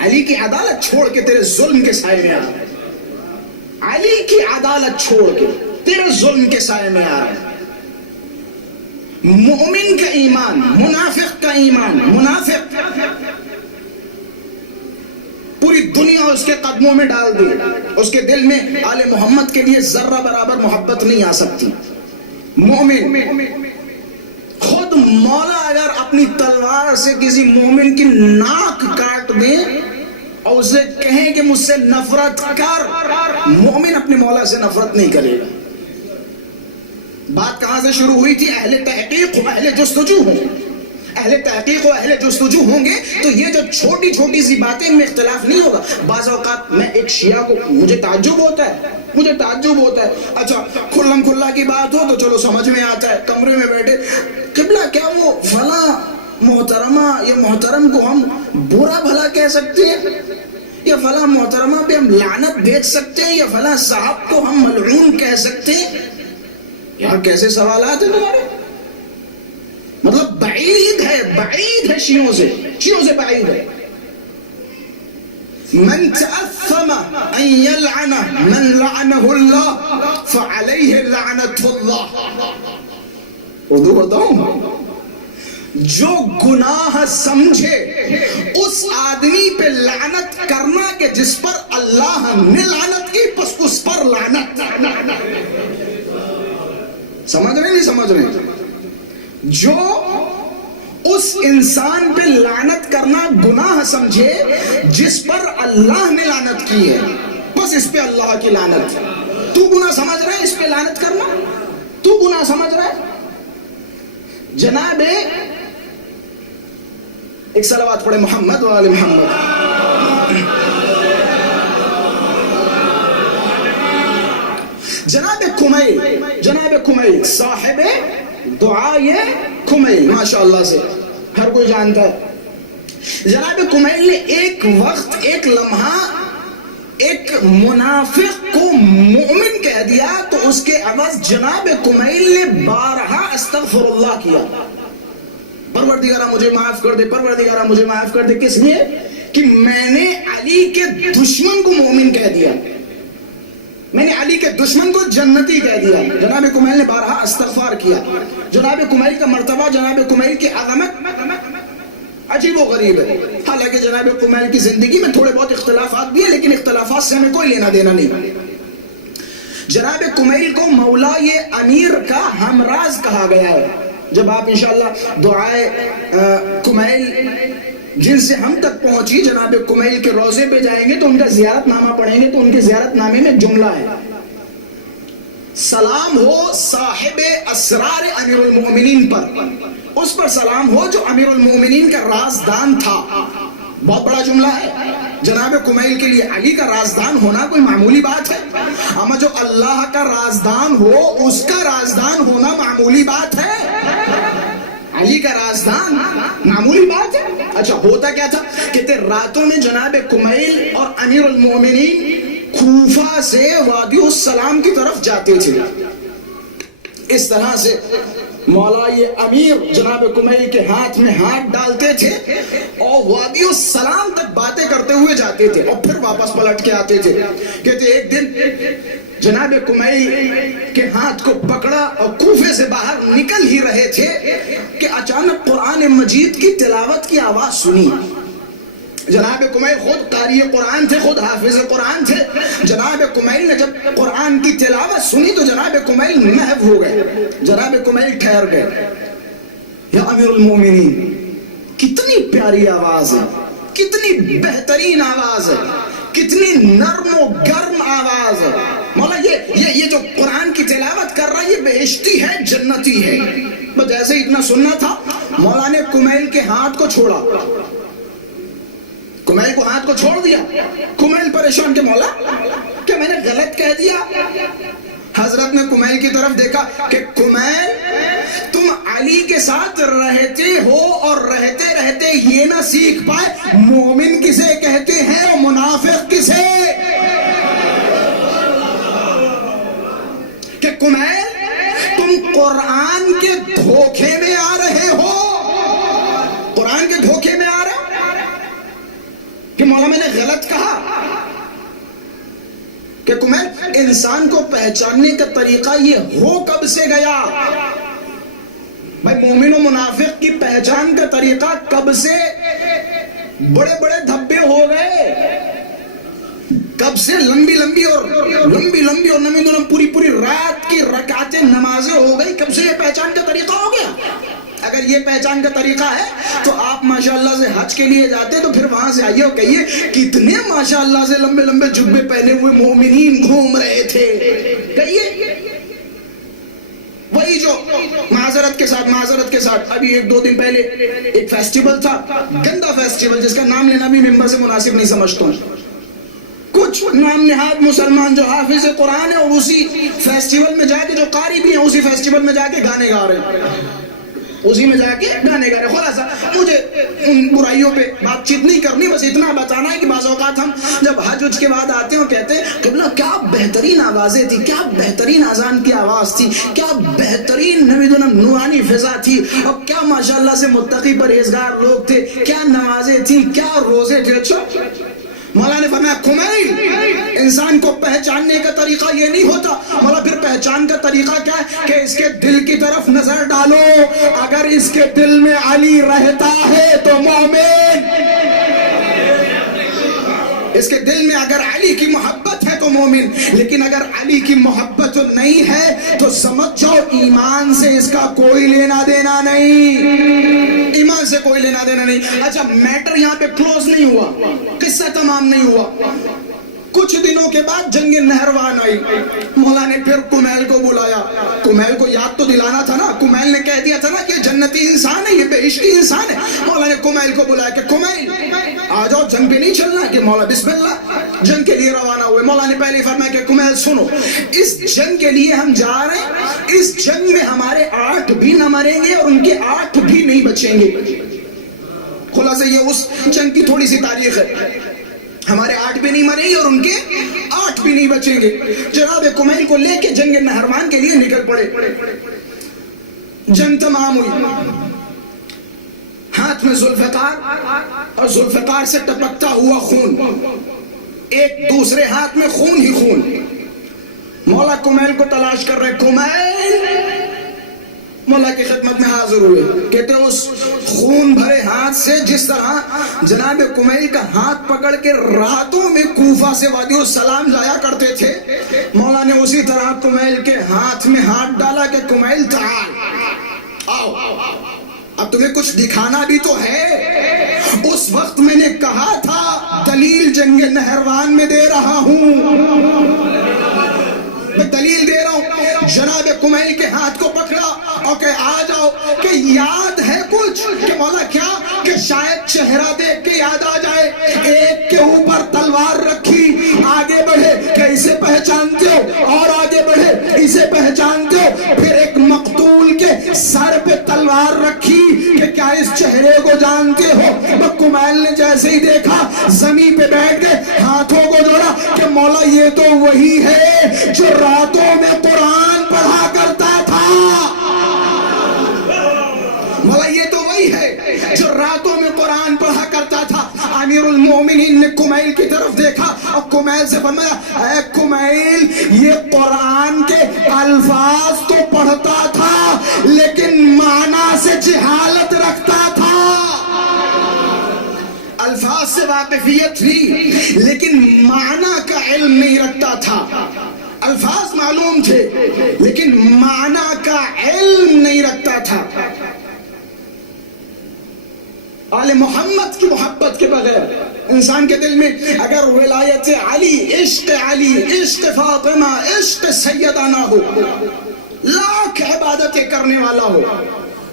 علی کی عدالت چھوڑ کے تیرے ظلم کے سائے میں آ رہا ہوں. علی کی عدالت چھوڑ کے تیرے ظلم کے سائے میں آ رہا ہے. مومن کا ایمان، منافق کا ایمان. منافق پوری دنیا اس کے قدموں میں ڈال دی، اس کے دل میں آل محمد کے لیے ذرہ برابر محبت نہیں آ سکتی۔ مومن خود مولا اگر اپنی تلوار سے کسی مومن کی ناک کاٹ دے اور اسے کہیں کہ مجھ سے نفرت کر، مومن اپنے مولا سے نفرت نہیں کرے گا۔ بات کہاں سے شروع ہوئی تھی؟ اہل تحقیق و اہل جستجو ہوں، اہل تحقیق و اہل جستجو ہوں گے تو یہ جو چھوٹی چھوٹی سی باتیں ان میں اختلاف نہیں ہوگا۔ بعض اوقات میں ایک شیعہ کو مجھے تعجب ہوتا ہے، اچھا کھلم کھلا کی بات ہو تو چلو سمجھ میں آتا ہے، کمرے میں بیٹھے قبلہ کیا وہ فلاں محترمہ یا محترم کو ہم برا بھلا کہہ سکتے ہیں، یا فلاں محترمہ پہ ہم لعنت بھیج سکتے ہیں، یا فلاں صاحب کو ہم ملعون کہہ سکتے ہیں؟ یار کیسے سوالات ہیں تمہارے؟ مطلب بعید ہے شیعوں سے بعید ہے۔ من تأثم ان يلعن من لعنه الله فعليه لعنة الله۔ اردو بتاؤں، جو گناہ سمجھے اس آدمی پہ لعنت کرنا کہ جس پر اللہ نے لعنت کی، پس اس پر لعنت۔ سمجھ رہے جو اس انسان پہ لعنت کرنا گناہ سمجھے جس پر اللہ نے لعنت کی ہے، بس اس پہ اللہ کی لعنت۔ تو گناہ سمجھ رہا ہے اس پہ لعنت کرنا؟ تو گناہ سمجھ رہا ہے؟ جناب ایک صلوات پڑھے محمد و آل محمد۔ جناب کمیل صاحب دعائے کمیل، ماشاءاللہ سے ہر کوئی جانتا ہے۔ جناب کمیل نے ایک وقت، ایک لمحہ ایک منافق کو مومن کہہ دیا تو اس کے عوض جناب کمیل نے 12 استغفر اللہ کیا، پروردگارہ مجھے معاف کر دے، پروردگارہ مجھے معاف کر دے۔ کس لیے؟ کہ میں نے علی کے دشمن کو مومن کہہ دیا، میں نے علی کے دشمن کو جنتی کہہ دیا۔ جناب کمیل نے 12 استغفار کیا۔ جناب کمیل کا مرتبہ، جناب کمیل کی عظمت عجیب و غریب ہے۔ حالانکہ جناب کمیل کی زندگی میں تھوڑے بہت اختلافات بھی ہیں، لیکن اختلافات سے ہمیں کوئی لینا دینا نہیں۔ جناب کمیل کو مولا یہ امیر کا ہمراز کہا گیا ہے۔ جب آپ انشاءاللہ دعائے کمیل جن سے ہم تک پہنچی جناب کمیل کے روضے پہ جائیں گے تو ان کا زیارت نامہ پڑھیں گے تو ان کے زیارت نامے میں جملہ ہے، سلام ہو صاحب اسرار امیر المومنین پر، اس پر سلام ہو جو امیر المومنین کا رازدان تھا۔ بہت بڑا جملہ ہے۔ جناب کمیل کے لیے علی کا رازدان ہونا کوئی معمولی بات ہے؟ اما جو اللہ کا رازدان ہو اس کا رازدان ہونا معمولی بات ہے؟ علی کا رازدان معمولی بات ہے؟ اچھا ہوتا کیا تھا کہ راتوں میں جناب کمیل اور امیر المومنین کوفہ سے وادی السلام کی طرف جاتے تھے۔ اس طرح سے مولا یہ امیر جناب کمیل کے ہاتھ میں ہاتھ ڈالتے تھے اور وادی السلام تک باتیں کرتے ہوئے جاتے تھے اور پھر واپس پلٹ کے آتے تھے۔ کہتے ایک دن جناب کمیل کے ہاتھ کو پکڑا اور کوفے سے باہر نکل ہی رہے تھے کہ اچانک قرآن مجید کی تلاوت کی آواز سنی۔ جناب کمیل خود قاری قرآن تھے، خود حافظ قرآن تھے۔ جناب کمیل نے جب قرآن کی تلاوت سنی تو جناب کمیل محو ہو گئے، جناب کمیل ٹھہر گئے۔ یا امیر المومنین، کتنی پیاری آواز ہے، کتنی بہترین آواز ہے، کتنی نرم و گرم آواز ہے۔ مولا یہ جو قرآن کی تلاوت کر رہا ہے یہ بہشتی ہے، جنتی ہے۔ بس ایسے اتنا سننا تھا، مولا نے کمیل کے ہاتھ کو چھوڑا، کمیل کو ہاتھ کو چھوڑ دیا۔ کمیل پریشان کہ مولا کیا میں نے غلط کہہ دیا؟ حضرت نے کمیل کی طرف دیکھا کہ کمیل تم علی کے ساتھ رہتے ہو اور رہتے رہتے یہ نہ سیکھ پائے مومن کسے کہتے ہیں اور منافق کسے؟ کہ کمیل تم قرآن کے دھوکے میں آ رہے ہو، قرآن کے دھوکے میں آ رہے ہو کہ مولا میں نے غلط کہا۔ کہ کمیل انسان کو پہچاننے کا طریقہ یہ ہو کب سے گیا؟ بھائی مومن و منافق کی پہچان کا طریقہ کب سے بڑے بڑے دھبے ہو گئے؟ کب سے لمبی لمبی اور نمی پوری رات کی رکعتیں نمازیں ہو گئی، کب سے یہ پہچان کا طریقہ ہو گیا؟ اگر یہ پہچان کا طریقہ ہے تو آپ ماشاءاللہ سے حج کے لیے جاتے تو پھر وہاں سے آئیے اور کہیے کتنے ماشاءاللہ سے لمبے لمبے جبے پہنے ہوئے مومنین گھوم رہے تھے، کہیے وہی جو معذرت کے ساتھ ابھی 1-2 دن پہلے ایک فیسٹیول تھا، گندا فیسٹیول جس کا نام لینا بھی ممبر سے مناسب نہیں سمجھتا ہوں. کچھ نام نہاد مسلمان جو حافظ قرآن ہے اور اسی فیسٹیول میں جا کے جو قاری بھی ہیں اسی فیسٹیول میں جا کے گانے گا رہے ہیں، خلاصہ مجھے ان برائیوں پہ بات چیت نہیں کرنی، بس اتنا بتانا ہے کہ بعض اوقات ہم جب حج کے بعد آتے ہیں اور کہتے ہیں قبلہ کیا بہترین آوازیں تھی، کیا بہترین اذان کی آواز تھی، کیا بہترین نورانی فضا تھی، اور کیا ماشاءاللہ سے متقی پرہیزگار لوگ تھے، کیا نمازیں تھیں، کیا روزے تھے. اچھا مولا نے فرمایا کمیل انسان کو پہچاننے کا طریقہ یہ نہیں ہوتا. مولا پھر پہچان کا طریقہ کیا ہے کہ اس کے دل کی طرف نظر ڈالو، اگر اس کے دل میں علی رہتا ہے تو مومن، اس کے دل میں اگر علی کی محبت ہے تو مومن، لیکن اگر علی کی محبت نہیں ہے تو سمجھ جاؤ ایمان سے اس کا کوئی لینا دینا نہیں، ایمان سے کوئی لینا دینا نہیں. اچھا میٹر یہاں پہ کلوز نہیں ہوا، قصہ تمام نہیں ہوا. کچھ دنوں کے بعد جنگ نہروان آئی، مولا نے پھر کمیل کو بلایا. کمیل کو یاد تو دلانا تھا نا، کمیل نے کہہ دیا تھا نا کہ جنتی انسان ہے، یہ بہشتی انسان ہے. مولا نے کمیل کو بلایا کہ کمیل آ جاؤ، جنگ پہ نہیں چلنا کہ مولا بسم اللہ جنگ کے لیے روانہ ہوئے. مولا نے پہلے فرمایا کہ کمیل سنو، اس جنگ کے لیے ہم جا رہے ہیں، اس جنگ میں ہمارے 8 بھی نہ مریں گے اور ان کے 8 بھی نہیں بچیں گے. خلاصہ یہ اس جنگ کی تھوڑی سی تاریخ ہے، ہمارے 8 بھی نہیں مریں گے اور ان کے 8 بھی نہیں بچیں گے. جناب کمیل کو لے کے جنگ نہروان کے لیے نکل پڑے. جنگ تمام ہوئی، ہاتھ میں ذوالفقار اور ذوالفقار سے ٹپکتا ہوا خون، ایک دوسرے ہاتھ میں خون ہی خون. مولا کمیل کو تلاش کر رہے، کمیل مولا کی خدمت میں حاضر ہوئے. کہتے ہیں اس خون بھرے ہاتھ سے جس طرح جناب کمیل کا ہاتھ پکڑ کے راتوں میں کوفہ سے وادی السلام جایا کرتے تھے، مولا نے اسی طرح کمیل کے ہاتھ میں ہاتھ ڈالا کہ کمیل تعال آؤ، اب تمہیں کچھ دکھانا بھی تو ہے. اس وقت میں نے کہا تھا دلیل جنگ نہروان میں دے رہا ہوں، میں دلیل دے رہا ہوں. جناب کمیل کے ہاتھ کو پکڑا اور کہ آ جاؤ، کہ یاد ہے کچھ؟ کہ مولا کیا؟ کہ شاید چہرہ دیکھ کے یاد آ جائے. ایک کے اوپر تلوار رکھی، آگے بڑھے کہ اسے پہچانتے ہو، اور آگے بڑھے اسے پہچانتے ہو. پھر ایک مقتول کے سر پہ تلوار رکھی کہ کیا اس چہرے کو جانتے ہو؟ کمیل نے جیسے ہی دیکھا زمین پہ بیٹھ گئے، ہاتھوں کو جوڑا کہ مولا یہ تو وہی ہے جو راتوں میں قرآن پڑھا کرتا تھا. مولا یہ تو وہی ہے جو راتوں میں قرآن پڑھا کرتا تھا. امیر المومنین نے کمیل کی طرف دیکھا اور کمیل سے فرمایا، اے کمیل یہ قرآن کے الفاظ تو پڑھتا تھا لیکن معنی سے جہالت رکھتا تھا. الفاظ سے واقفیت تھی لیکن معنی کا علم نہیں رکھتا تھا. الفاظ معلوم تھے لیکن معنی کا علم نہیں رکھتا تھا. آل محمد کی محبت کے بغیر انسان کے دل میں اگر ولایت علی، عشق فاطمہ، عشق سیدہ نہ ہو، لاکھ عبادتیں کرنے والا ہو،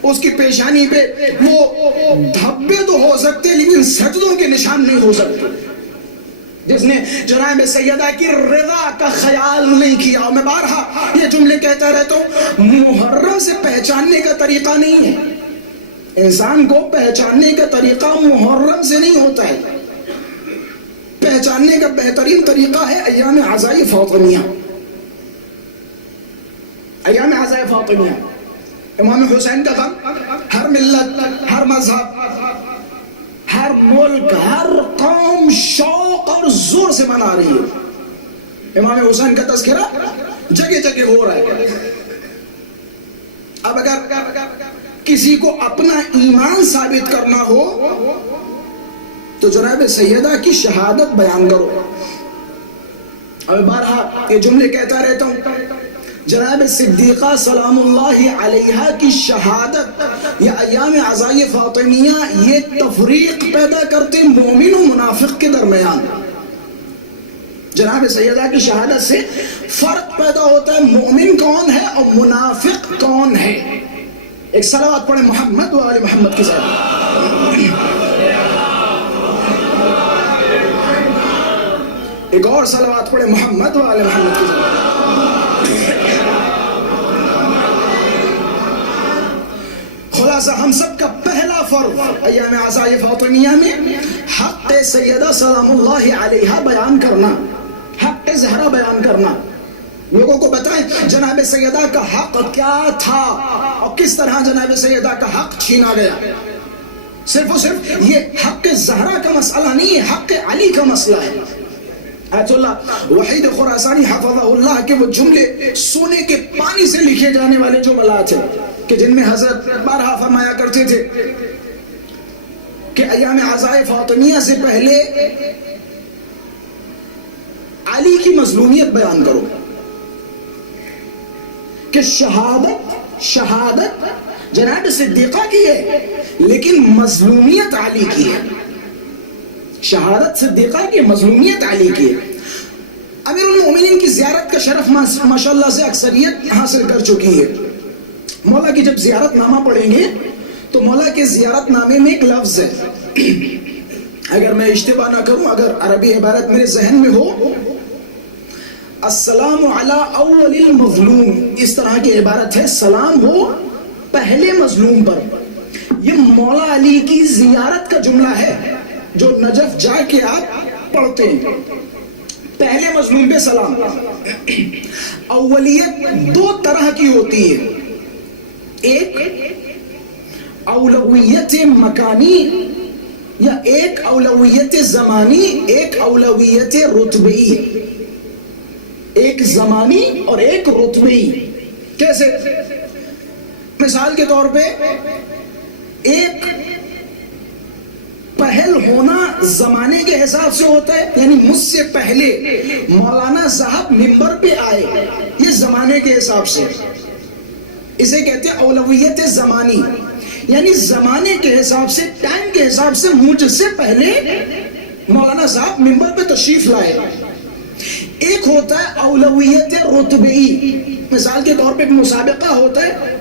اس کی پیشانی پہ وہ دھبے تو ہو سکتے لیکن سجدوں کے نشان نہیں ہو سکتے. جس نے جناب سیدہ کی رضا کا خیال نہیں کیا. اور میں بارہا یہ جملے کہتا رہتا ہوں، محرم سے پہچاننے کا طریقہ نہیں ہے. انسان کو پہچاننے کا طریقہ محرم سے نہیں ہوتا ہے. پہچاننے کا بہترین طریقہ ہے ایام عزائی فاطمیہ. ایام عزائی فاطمیہ، امام حسین کا غم ہر ملت، ہر مذہب، ہر ملک، ہر قوم شوق اور زور سے منا رہی ہے. امام حسین کا تذکرہ جگہ جگہ ہو رہا ہے. اب اگر کسی کو اپنا ایمان ثابت کرنا ہو تو جناب سیدہ کی شہادت بیان کرو. اب بارہا یہ جملے کہتا رہتا ہوں، جناب صدیقہ سلام اللہ علیہا کی شہادت یا ایام عزائے فاطمیہ یہ تفریق پیدا کرتے مومن و منافق کے درمیان. جناب سیدہ کی شہادت سے فرق پیدا ہوتا ہے مومن کون ہے اور منافق کون ہے. ایک صلوات پڑھیں محمد و آل محمد کے ساتھ. ایک اور صلوات پڑھیں محمد و آل محمد کے ساتھ. خلاصہ ہم سب کا پہلا فرض ایام عزائے فاطمیہ میں حق سیدہ سلام اللہ علیہا بیان کرنا، حق زہرا بیان کرنا. لوگوں کو بتائیں جناب سیدہ کا حق کیا تھا اور کس طرح جناب سیدہ کا حق چھینا گیا. صرف و صرف یہ حق زہرا کا مسئلہ نہیں ہے، حق علی کا مسئلہ ہے. آیت اللہ وحید خراسانی حفظہ اللہ کے وہ جملے سونے کے پانی سے لکھے جانے والے جملات ہیں کہ جن میں حضرت بارہا فرمایا کرتے تھے کہ ایام عزائے فاطمیہ سے پہلے علی کی مظلومیت بیان کرو، کہ شہادت جناب صدیقہ کی ہے لیکن مظلومیت علی کی ہے. شہادت صدیقہ کی، مظلومیت علی کی ہے. امیر المومنین کی زیارت کا شرف ماشاءاللہ سے اکثریت حاصل کر چکی ہے. مولا کی جب زیارت نامہ پڑھیں گے تو مولا کے زیارت نامے میں ایک لفظ ہے، اگر میں اشتباہ نہ کروں، اگر عربی عبارت میرے ذہن میں ہو، السلام علی اول المظلوم، اس طرح کی عبارت ہے، سلام ہو پہلے مظلوم پر. یہ مولا علی کی زیارت کا جملہ ہے جو نجف جا کے آپ پڑھتے ہیں. پہلے مظلوم پہ سلام. اولیت دو طرح کی ہوتی ہے، ایک اولویت مکانی یا ایک اولویت زمانی، ایک اولویت رتبی. ایک زمانی اور ایک رتبی. کیسے؟ مثال کے طور پہ ایک پہل ہونا زمانے کے حساب سے ہوتا ہے، یعنی مجھ سے پہلے مولانا صاحب منبر پہ آئے، یہ زمانے کے حساب سے، اسے کہتے ہیں اولویت زمانی، یعنی زمانے کے حساب سے، ٹائم کے حساب سے مجھ سے پہلے مولانا صاحب منبر پہ تشریف لائے. ایک ہوتا ہے اولویت رتبی. مثال کے طور پہ ایک مسابقہ ہوتا ہے،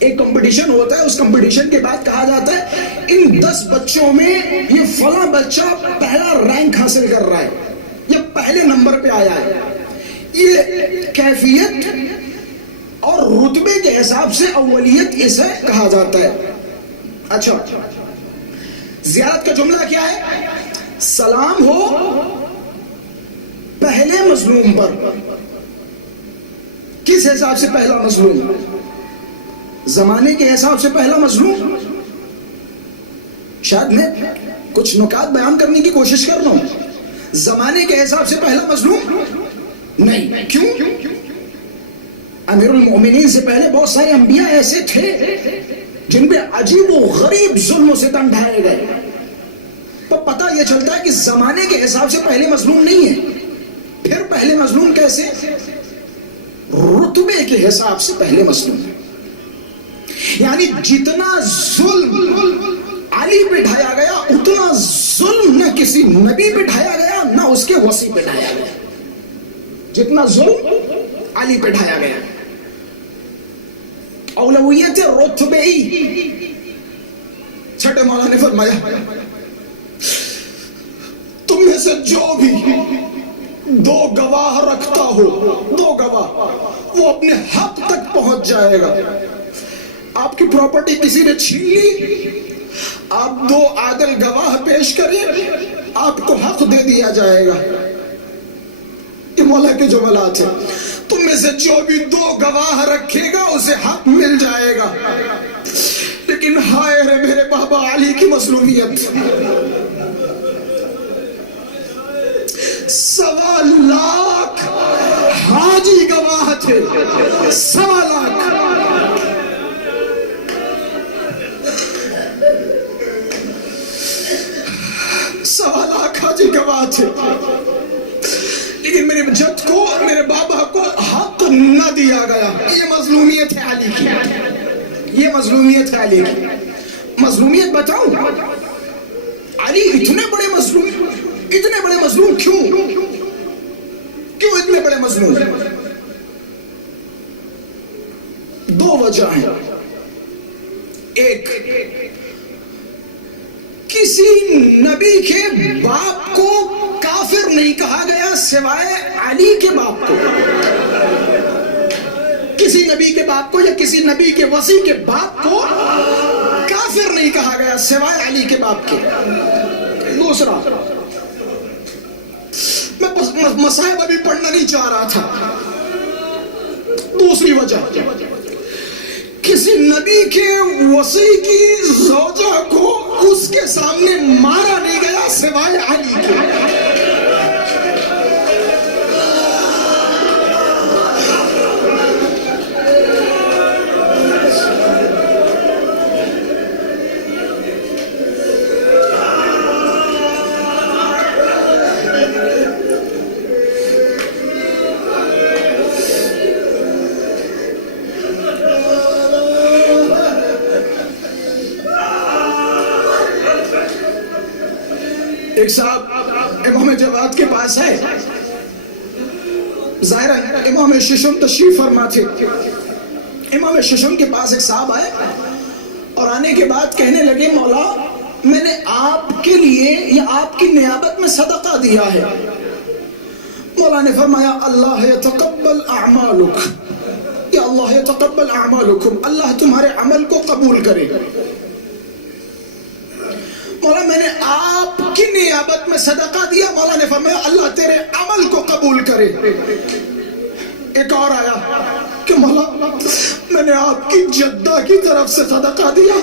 ایک کمپٹیشن ہوتا ہے، اس کمپٹیشن کے بعد کہا جاتا ہے ان 10 بچوں میں یہ فلاں بچہ پہلا رینک حاصل کر رہا ہے، یہ پہلے نمبر پہ آیا ہے. یہ کیفیت اور رتبے کے حساب سے اولیت اسے کہا جاتا ہے. اچھا، زیارت کا جملہ کیا ہے؟ سلام ہو پہلے مظلوم پر. کس حساب سے پہلا مظلوم؟ زمانے کے حساب سے پہلا مظلوم. شاید میں کچھ نکات بیان کرنے کی کوشش کر رہا ہوں. زمانے کے حساب سے پہلا مظلوم نہیں. کیوں؟ امیر المومنین سے پہلے بہت سارے انبیاء ایسے تھے جن پہ عجیب و غریب ظلم و ستم ڈھائے گئے. تو پتہ یہ چلتا ہے کہ زمانے کے حساب سے پہلے مظلوم نہیں ہے. پھر پہلے مظلوم کیسے؟ رتبے کے حساب سے پہلے مظلوم. یعنی جتنا ظلم علی پہ ڈھایا گیا اتنا ظلم نہ کسی نبی پہ ڈھایا گیا نہ اس کے وصی پہ ڈھایا گیا. جتنا ظلم علی پہ ڈھایا گیا. اولویت رتبی. چھٹے مولا نے فرمایا تم میں سے جو بھی 2 گواہ رکھتا ہو، 2 گواہ، وہ اپنے حق تک پہنچ جائے گا. آپ کی پراپرٹی کسی نے چھین لی، آپ 2 عادل گواہ پیش کریں، آپ کو حق دے دیا جائے گا. یہ مولا کے جملات ہیں. تم میں سے جو بھی 2 گواہ رکھے گا اسے حق مل جائے گا. لیکن ہائے رے میرے بابا علی کی مظلومیت. 1.25 لاکھ حاجی گواہ تھے. 1.25 لاکھ. حاجی گواہ تھے. لیکن میرے جد کو میرے بابا کو حق نہ دیا گیا. یہ مظلومیت ہے علی کی, یہ مظلومیت ہے علی کی. مظلومیت بتاؤں, علی اتنے بڑے مظلوم کیوں اتنے بڑے مظلوم؟ دو وجہ ہیں. ایک, کسی نبی کے باپ کو کافر نہیں کہا گیا سوائے علی کے باپ کو. کسی نبی کے باپ کو یا کسی نبی کے وصی کے باپ کو کافر نہیں کہا گیا سوائے علی کے باپ کے. دوسرا, میں مصائب ابھی پڑھنا نہیں چاہ رہا تھا. دوسری وجہ, کسی نبی کے وصی کی زوجہ کو اس کے سامنے مارا نہیں گیا سوائے علی کے. ایک صاحب امام جواد کے پاس ہے, ظاہراً امام ششم تشریف فرما تھے. امام ششم کے پاس ایک صاحب آئے اور آنے کے بعد کہنے لگے, مولا میں نے آپ کے لیے یا آپ کی نیابت میں صدقہ دیا ہے. مولا نے فرمایا, اللہ یتقبل اعمالک, یا اللہ یتقبل اعمالکم, اللہ تمہارے عمل کو قبول کرے. مولا میں نے آپ کی نیابت میں صدقہ دیا. مولا نے فرمایا, اللہ تیرے عمل کو قبول کرے. ایک اور آیا کہ مولا میں نے آپ کی جدہ کی طرف سے صدقہ دیا.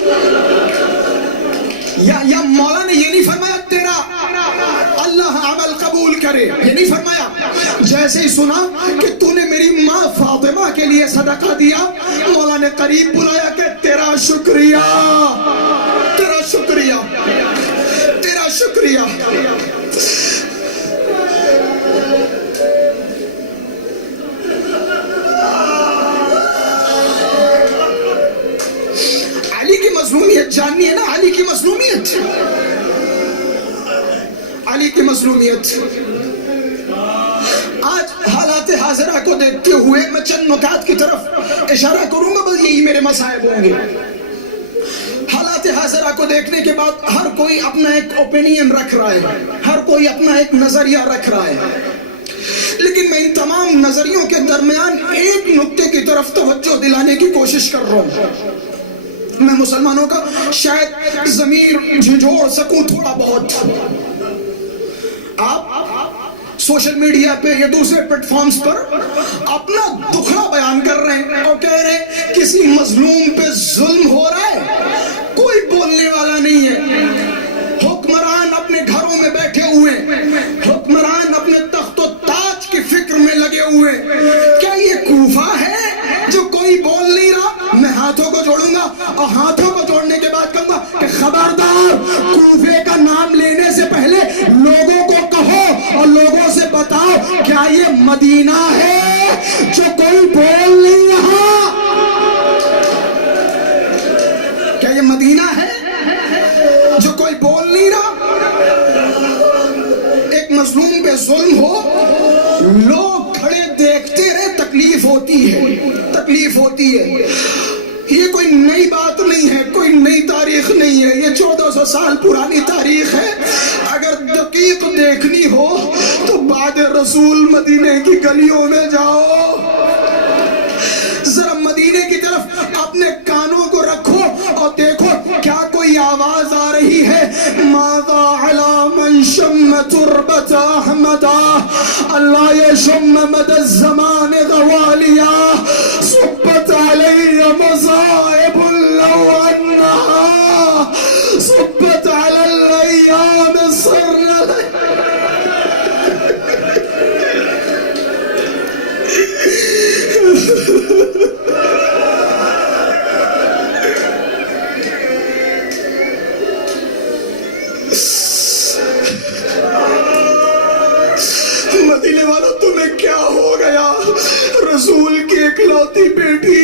یا مولا نے یہ نہیں فرمایا تیرا اللہ عمل قبول کرے, یہ نہیں فرمایا. جیسے ہی سنا کہ تو نے میری ماں فاطمہ کے لیے صدقہ دیا, مولا نے قریب بلایا کہ تیرا شکریہ, تیرا شکریہ, تیرا شکریہ. علی کی مظلومیت جاننی ہے نا, علی کی مظلومیت, علی کی مظلومیت. آج حالات حاضرہ کو دیکھتے ہوئے میں چند نکات کی طرف اشارہ کروں گا, بس یہی میرے مصائب ہوں گے. حالات حاضرہ کو دیکھنے کے بعد ہر کوئی اپنا ایک اوپینین رکھ رہا ہے, ہر کوئی اپنا ایک نظریہ رکھ رہا ہے. لیکن میں ان تمام نظریوں کے درمیان ایک نقطے کی طرف توجہ دلانے کی کوشش کر رہا ہوں. میں مسلمانوں کا شاید ضمیر جھنجھوڑ سکوں تھوڑا بہت. آپ سوشل میڈیا پہ یا دوسرے پلیٹ فارمز پر اپنا دکھڑا بیان کر رہے ہیں اور کہہ رہے ہیں کسی مظلوم پہ ظلم ہو رہا ہے, کوئی بولنے والا نہیں ہے. حکمران اپنے گھروں میں بیٹھے ہوئے, حکمران اپنے تخت و تاج کی فکر میں لگے ہوئے. کیا یہ کوفہ ہے جو کوئی بول نہیں رہا؟ میں ہاتھوں کو جوڑوں گا اور ہاتھوں کو جوڑنے کے بعد کہوں گا کہ خبردار, کوفے کا نام لینے سے پہلے لوگوں کو کہو اور لوگوں سے بتاؤ کیا یہ مدینہ ہے جو کوئی بول نہیں رہا؟ کیا یہ مدینہ ہے جو کوئی بول نہیں رہا؟ ایک مظلوم پہ ظلم ہو, لوگ کھڑے دیکھتے رہے, تکلیف ہوتی ہے, تکلیف ہوتی ہے. یہ کوئی نئی بات نہیں ہے, کوئی نئی تاریخ نہیں ہے, یہ 1400 سال پرانی تاریخ ہے. اگر دقیق دیکھنی ہو تو بعد رسول مدینے کی گلیوں میں جاؤ, ذرا مدینے کی طرف اپنے کانوں کو رکھو اور دیکھو کیا کوئی آواز آ رہی ہے, ماذا علی من شم تربت احمدا, اللہ یشم مد الزمان غوالیا, صبت علی مصائب لو انہا صبت علی الایام صرنا. مدینے والوں تمہیں اکلوتی بیٹی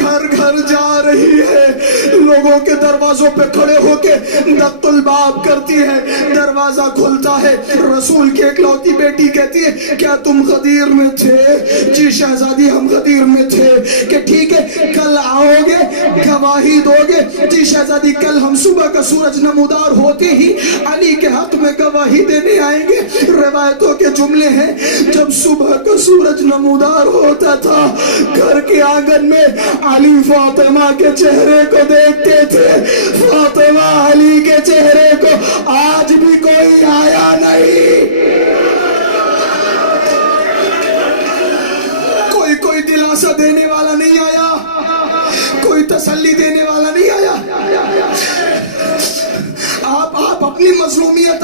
گھر گھر جا رہی ہے, لوگوں کے دروازوں پہ کھڑے ہو کے دق الباب کرتی ہے, دروازہ کھلتا ہے, رسول کی اکلوتی بیٹی کہتی ہے کیا تم غدیر میں تھے؟ جی شہزادی ہم غدیر میں تھے. کہ ٹھیک ہے کل آؤ گے گواہی دو گے؟ جی شہزادی کل ہم صبح کا سورج نمودار ہوتے ہی علی کے حق میں گواہی دینے آئیں گے. روایتوں کے جملے ہیں جب صبح کا سورج نمودار ہوتا تھا گھر کے آنگن میں علی فاطمہ کے چہرے کو دیکھتے تھے. فاطمہ علی کے چہرے کو آج بھی کوئی آیا نہیں, کوئی دلاسا دینے والا نہیں آیا, کوئی تسلی دینے والا نہیں آیا. آپ اپنی مظلومیت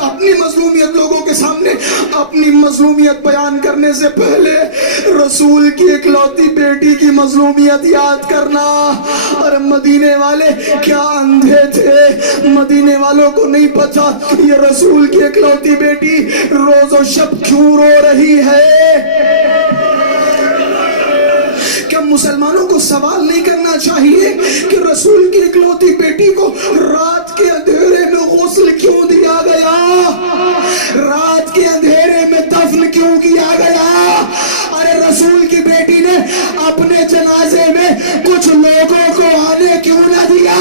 لوگوں کے سامنے اپنی مظلومیت بیان کرنے سے پہلے رسول کی اکلوتی بیٹی کی مظلومیت یاد کرنا. اور مدینے والے کیا اندھے تھے, مدینے والوں کو نہیں پتا یہ رسول کی اکلوتی بیٹی روز و شب کیوں رو رہی ہے. کیا مسلمانوں کو سوال نہیں کرنا چاہیے کہ رسول کی اکلوتی بیٹی کو رات کے اندھیرے میں غسل کیوں دیا گیا, رات کے اندھیرے میں دفن کیوں کیا گیا؟ ارے رسول کی بیٹی نے اپنے جنازے میں کچھ لوگوں کو آنے کیوں نہ دیا؟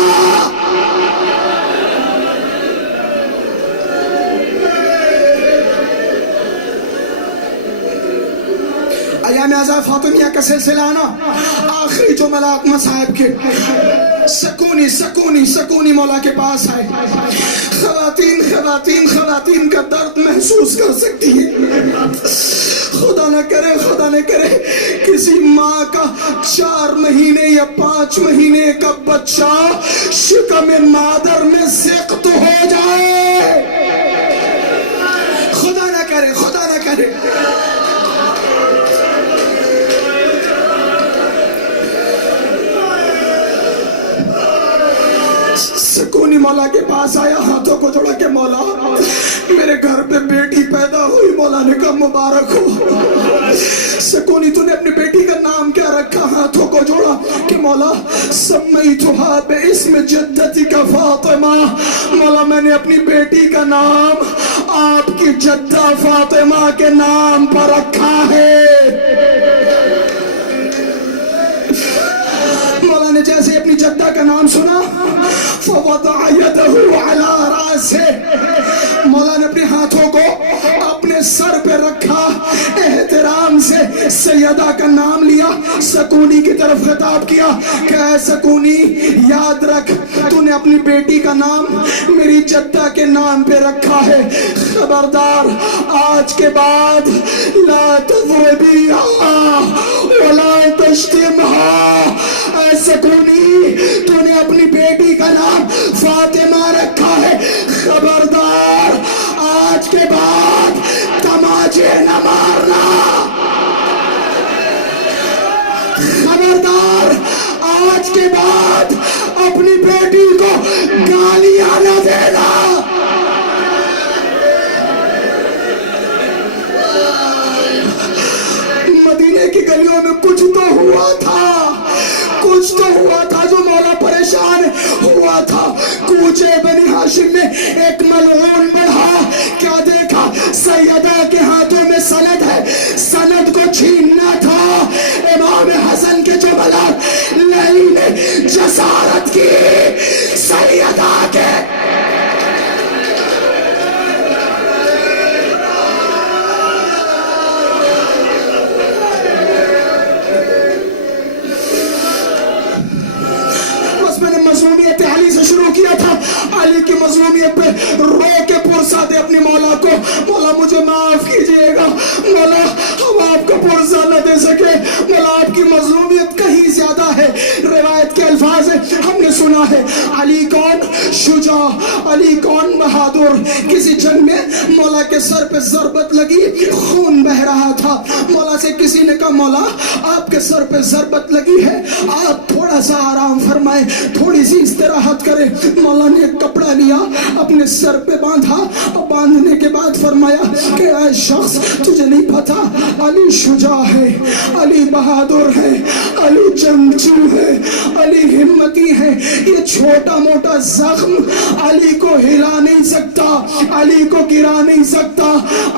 ایام اعزاز فاطمیہ کا سلسلہ نا آخری جو ملاک مصاحب کے سکونی مولا کے پاس آئے. خواتین کا درد محسوس کر سکتی ہے. خدا نہ کرے کسی ماں کا 4 مہینے یا 5 مہینے کا بچہ شکم مادر میں سقط ہو جائے. خدا نہ کرے. سکونی مولا کے پاس آیا, ہاتھوں کو جوڑا کہ مولا میرے گھر پہ بیٹی پیدا ہوئی. مولا نے کہا مبارک ہو. سکونی تو نے اپنی بیٹی کا نام کیا رکھا؟ ہاتھوں کو جوڑا کہ مولا سمیتھا باسم جدتک فاطمہ. مولا میں نے اپنی بیٹی کا نام آپ کی جدہ فاطمہ کے نام پر رکھا ہے. مولا نے جیسے اپنی جدہ کا نام سنا فوضع یدہ علی راسہ, مولا نے اپنے ہاتھوں کو اپنے سر پہ رکھا, احترام سے سیدہ کا نام لیا, سکونی کی طرف خطاب کیا کہ اے سکونی یاد رکھ تو نے اپنی بیٹی کا نام میری جدہ کے نام پہ رکھا ہے, خبردار آج کے بعد لا تضربیہا ولا تشتمہا. اے سکونی تو نے اپنی بیٹی کا نام فاطمہ رکھا ہے, خبردار آج کے بعد تماچے نہ مارنا, خبردار آج کے بعد اپنی بیٹی کو گالیاں نہ دینا. مدینے کی گلیوں میں کچھ تو ہوا تھا جو مولا پریشان ہوا تھا. کوچے بنی ہاشم میں ایک ملعون بڑھا, کیا دیکھا سیدہ کے ہاتھوں میں سند ہے, سند کو چھیننا تھا. امام حسن کے جو بلاد نہیں نے جسارت کی سیدہ کے علی کی مظلومیت پہ رو کے پرسا دے اپنی مولا کو, مولا مجھے معاف کیجئے گا, مولا ہم آپ کا پرسا نہ دے سکے, مولا آپ کی مظلومیت کہیں زیادہ ہے. روایت کے الفاظ ہے ہم نے سنا ہے علی کون شجاع، علی کون بہادر. کسی جنگ میں مولا کے سر پہ ضربت لگی، خون بہ رہا تھا. مولا سے کسی نے کہا مولا آپ کے سر پہ ضربت لگی ہے، آپ تھوڑا سا آرام فرمائیں، تھوڑی سی استراحت کریں. مولا نے ایک کپڑا لیا، اپنے سر پہ باندھا، اور باندھنے کے بعد فرمایا کہ اے شخص تجھے نہیں پتا علی شجاع ہے، علی بہادر ہے، علی جنگجو ہے، علی ہمتی ہے. یہ چھوٹا موٹا زخم علی کو ہلا نہیں سکتا، علی کو گرا نہیں سکتا.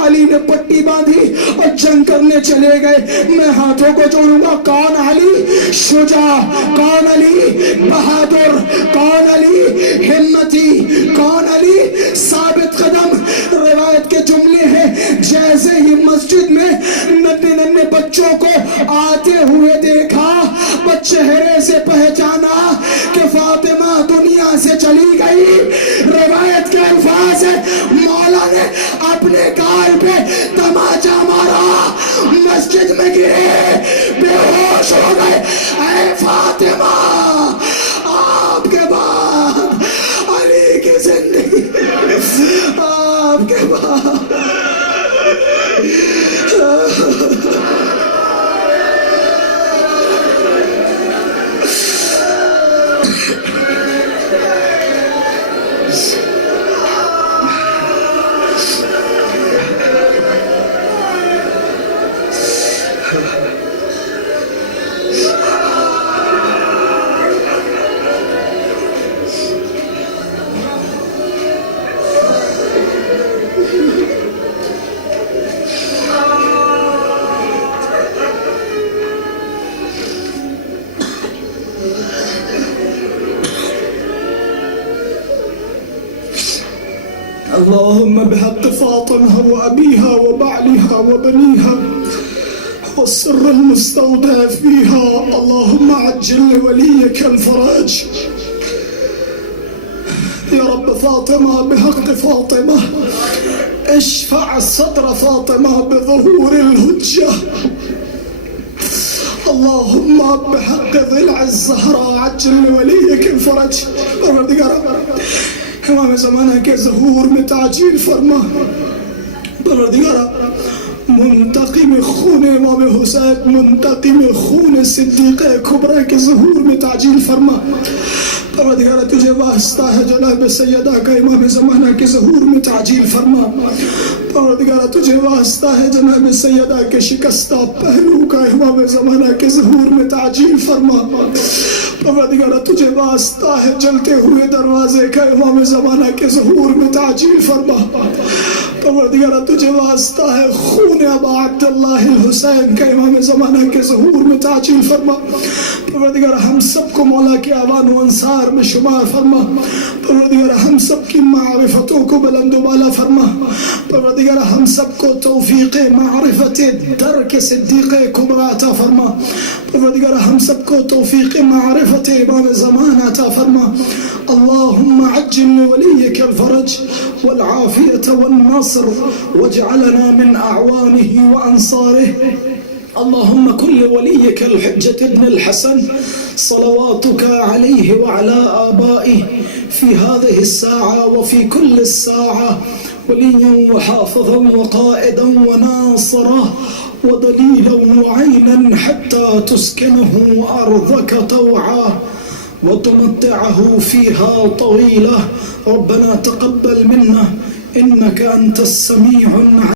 علی نے پٹی باندھی اور جنگ کرنے چلے گئے. میں ہاتھوں کو جوڑوں گا، کون علی شجاع، کون علی بہادر، کون علی ہمتی، کون علی ثابت قدم. روایت کے جملے ہیں جیسے ہی مسجد میں ننھے ننھے بچوں کو آتے ہوئے دیکھا، چہرے سے پہچانا کہ فاطمہ دنیا سے چلی گئی. روایت کے الفاظ ہے مولا نے اپنے گال پہ تماچا مارا، مسجد میں گرے، بے ہوش ہو گئے. اے فاطمہ آپ کے بعد علی کی زندگی، آپ کے بعد اللهم بحق فاطمة وأبيها وبعلها وبنيها والسر المستودع فيها اللهم عجل لوليك الفرج. يا رب فاطمة بحق فاطمة اشفع صدر فاطمة بظهور الهجة. اللهم بحق ضلع الزهراء عجل لوليك الفرج. امام زمانہ کے ظہور میں تعجیل فرما. پروردگارہ منتقم خون امام حسین، منتقم خون صدیق کبریٰ کے ظہور میں تعجیل فرما. پروردگارہ تجھے واسطہ ہے جناب سیدہ کا امام زمانہ کے ظہور میں تعجیل فرما. پروردگارہ تجھے واسطہ ہے جناب سیدہ کے شکستہ پہلو کا امام زمانہ کے ظہور میں تعجیل فرما. پروردگارہ تجھے واسطہ ہے جلتے ہوئے دروازے کا امام زمانہ کے ظہور میں تعجیل فرما. پروردگارہ تجھے واسطہ ہے خون ابا عبداللہ الحسین کا امام زمانہ کے ظہور میں تعجیل فرما. پروردگارہ ہم سب کو مولا کے اعوان و انصار میں شمار فرما. پروردگارہ ہم سب کی معرفتوں کو بلند و بالا فرما. پروردگارہ ہم سب کو توفیق معرفت درک صدیق کبریٰ عطا فرما. پروردگارہ ہم سب کو توفیق معرفت امام زمان عطا فرما. اللهم عجل لوليك الفرج والعافية والنصر واجعلنا من أعوانه وأنصاره. اللهم كل وليك الحجة ابن الحسن صلواتك عليه وعلى آبائه في هذه الساعة وفي كل الساعة وليا وحافظا وقائدا وناصرا ودليلا وعينا حتى تسكنه أرضك طوعا وتمتعه فيها طويلة. ربنا تقبل منا إنك أنت السميع العليم.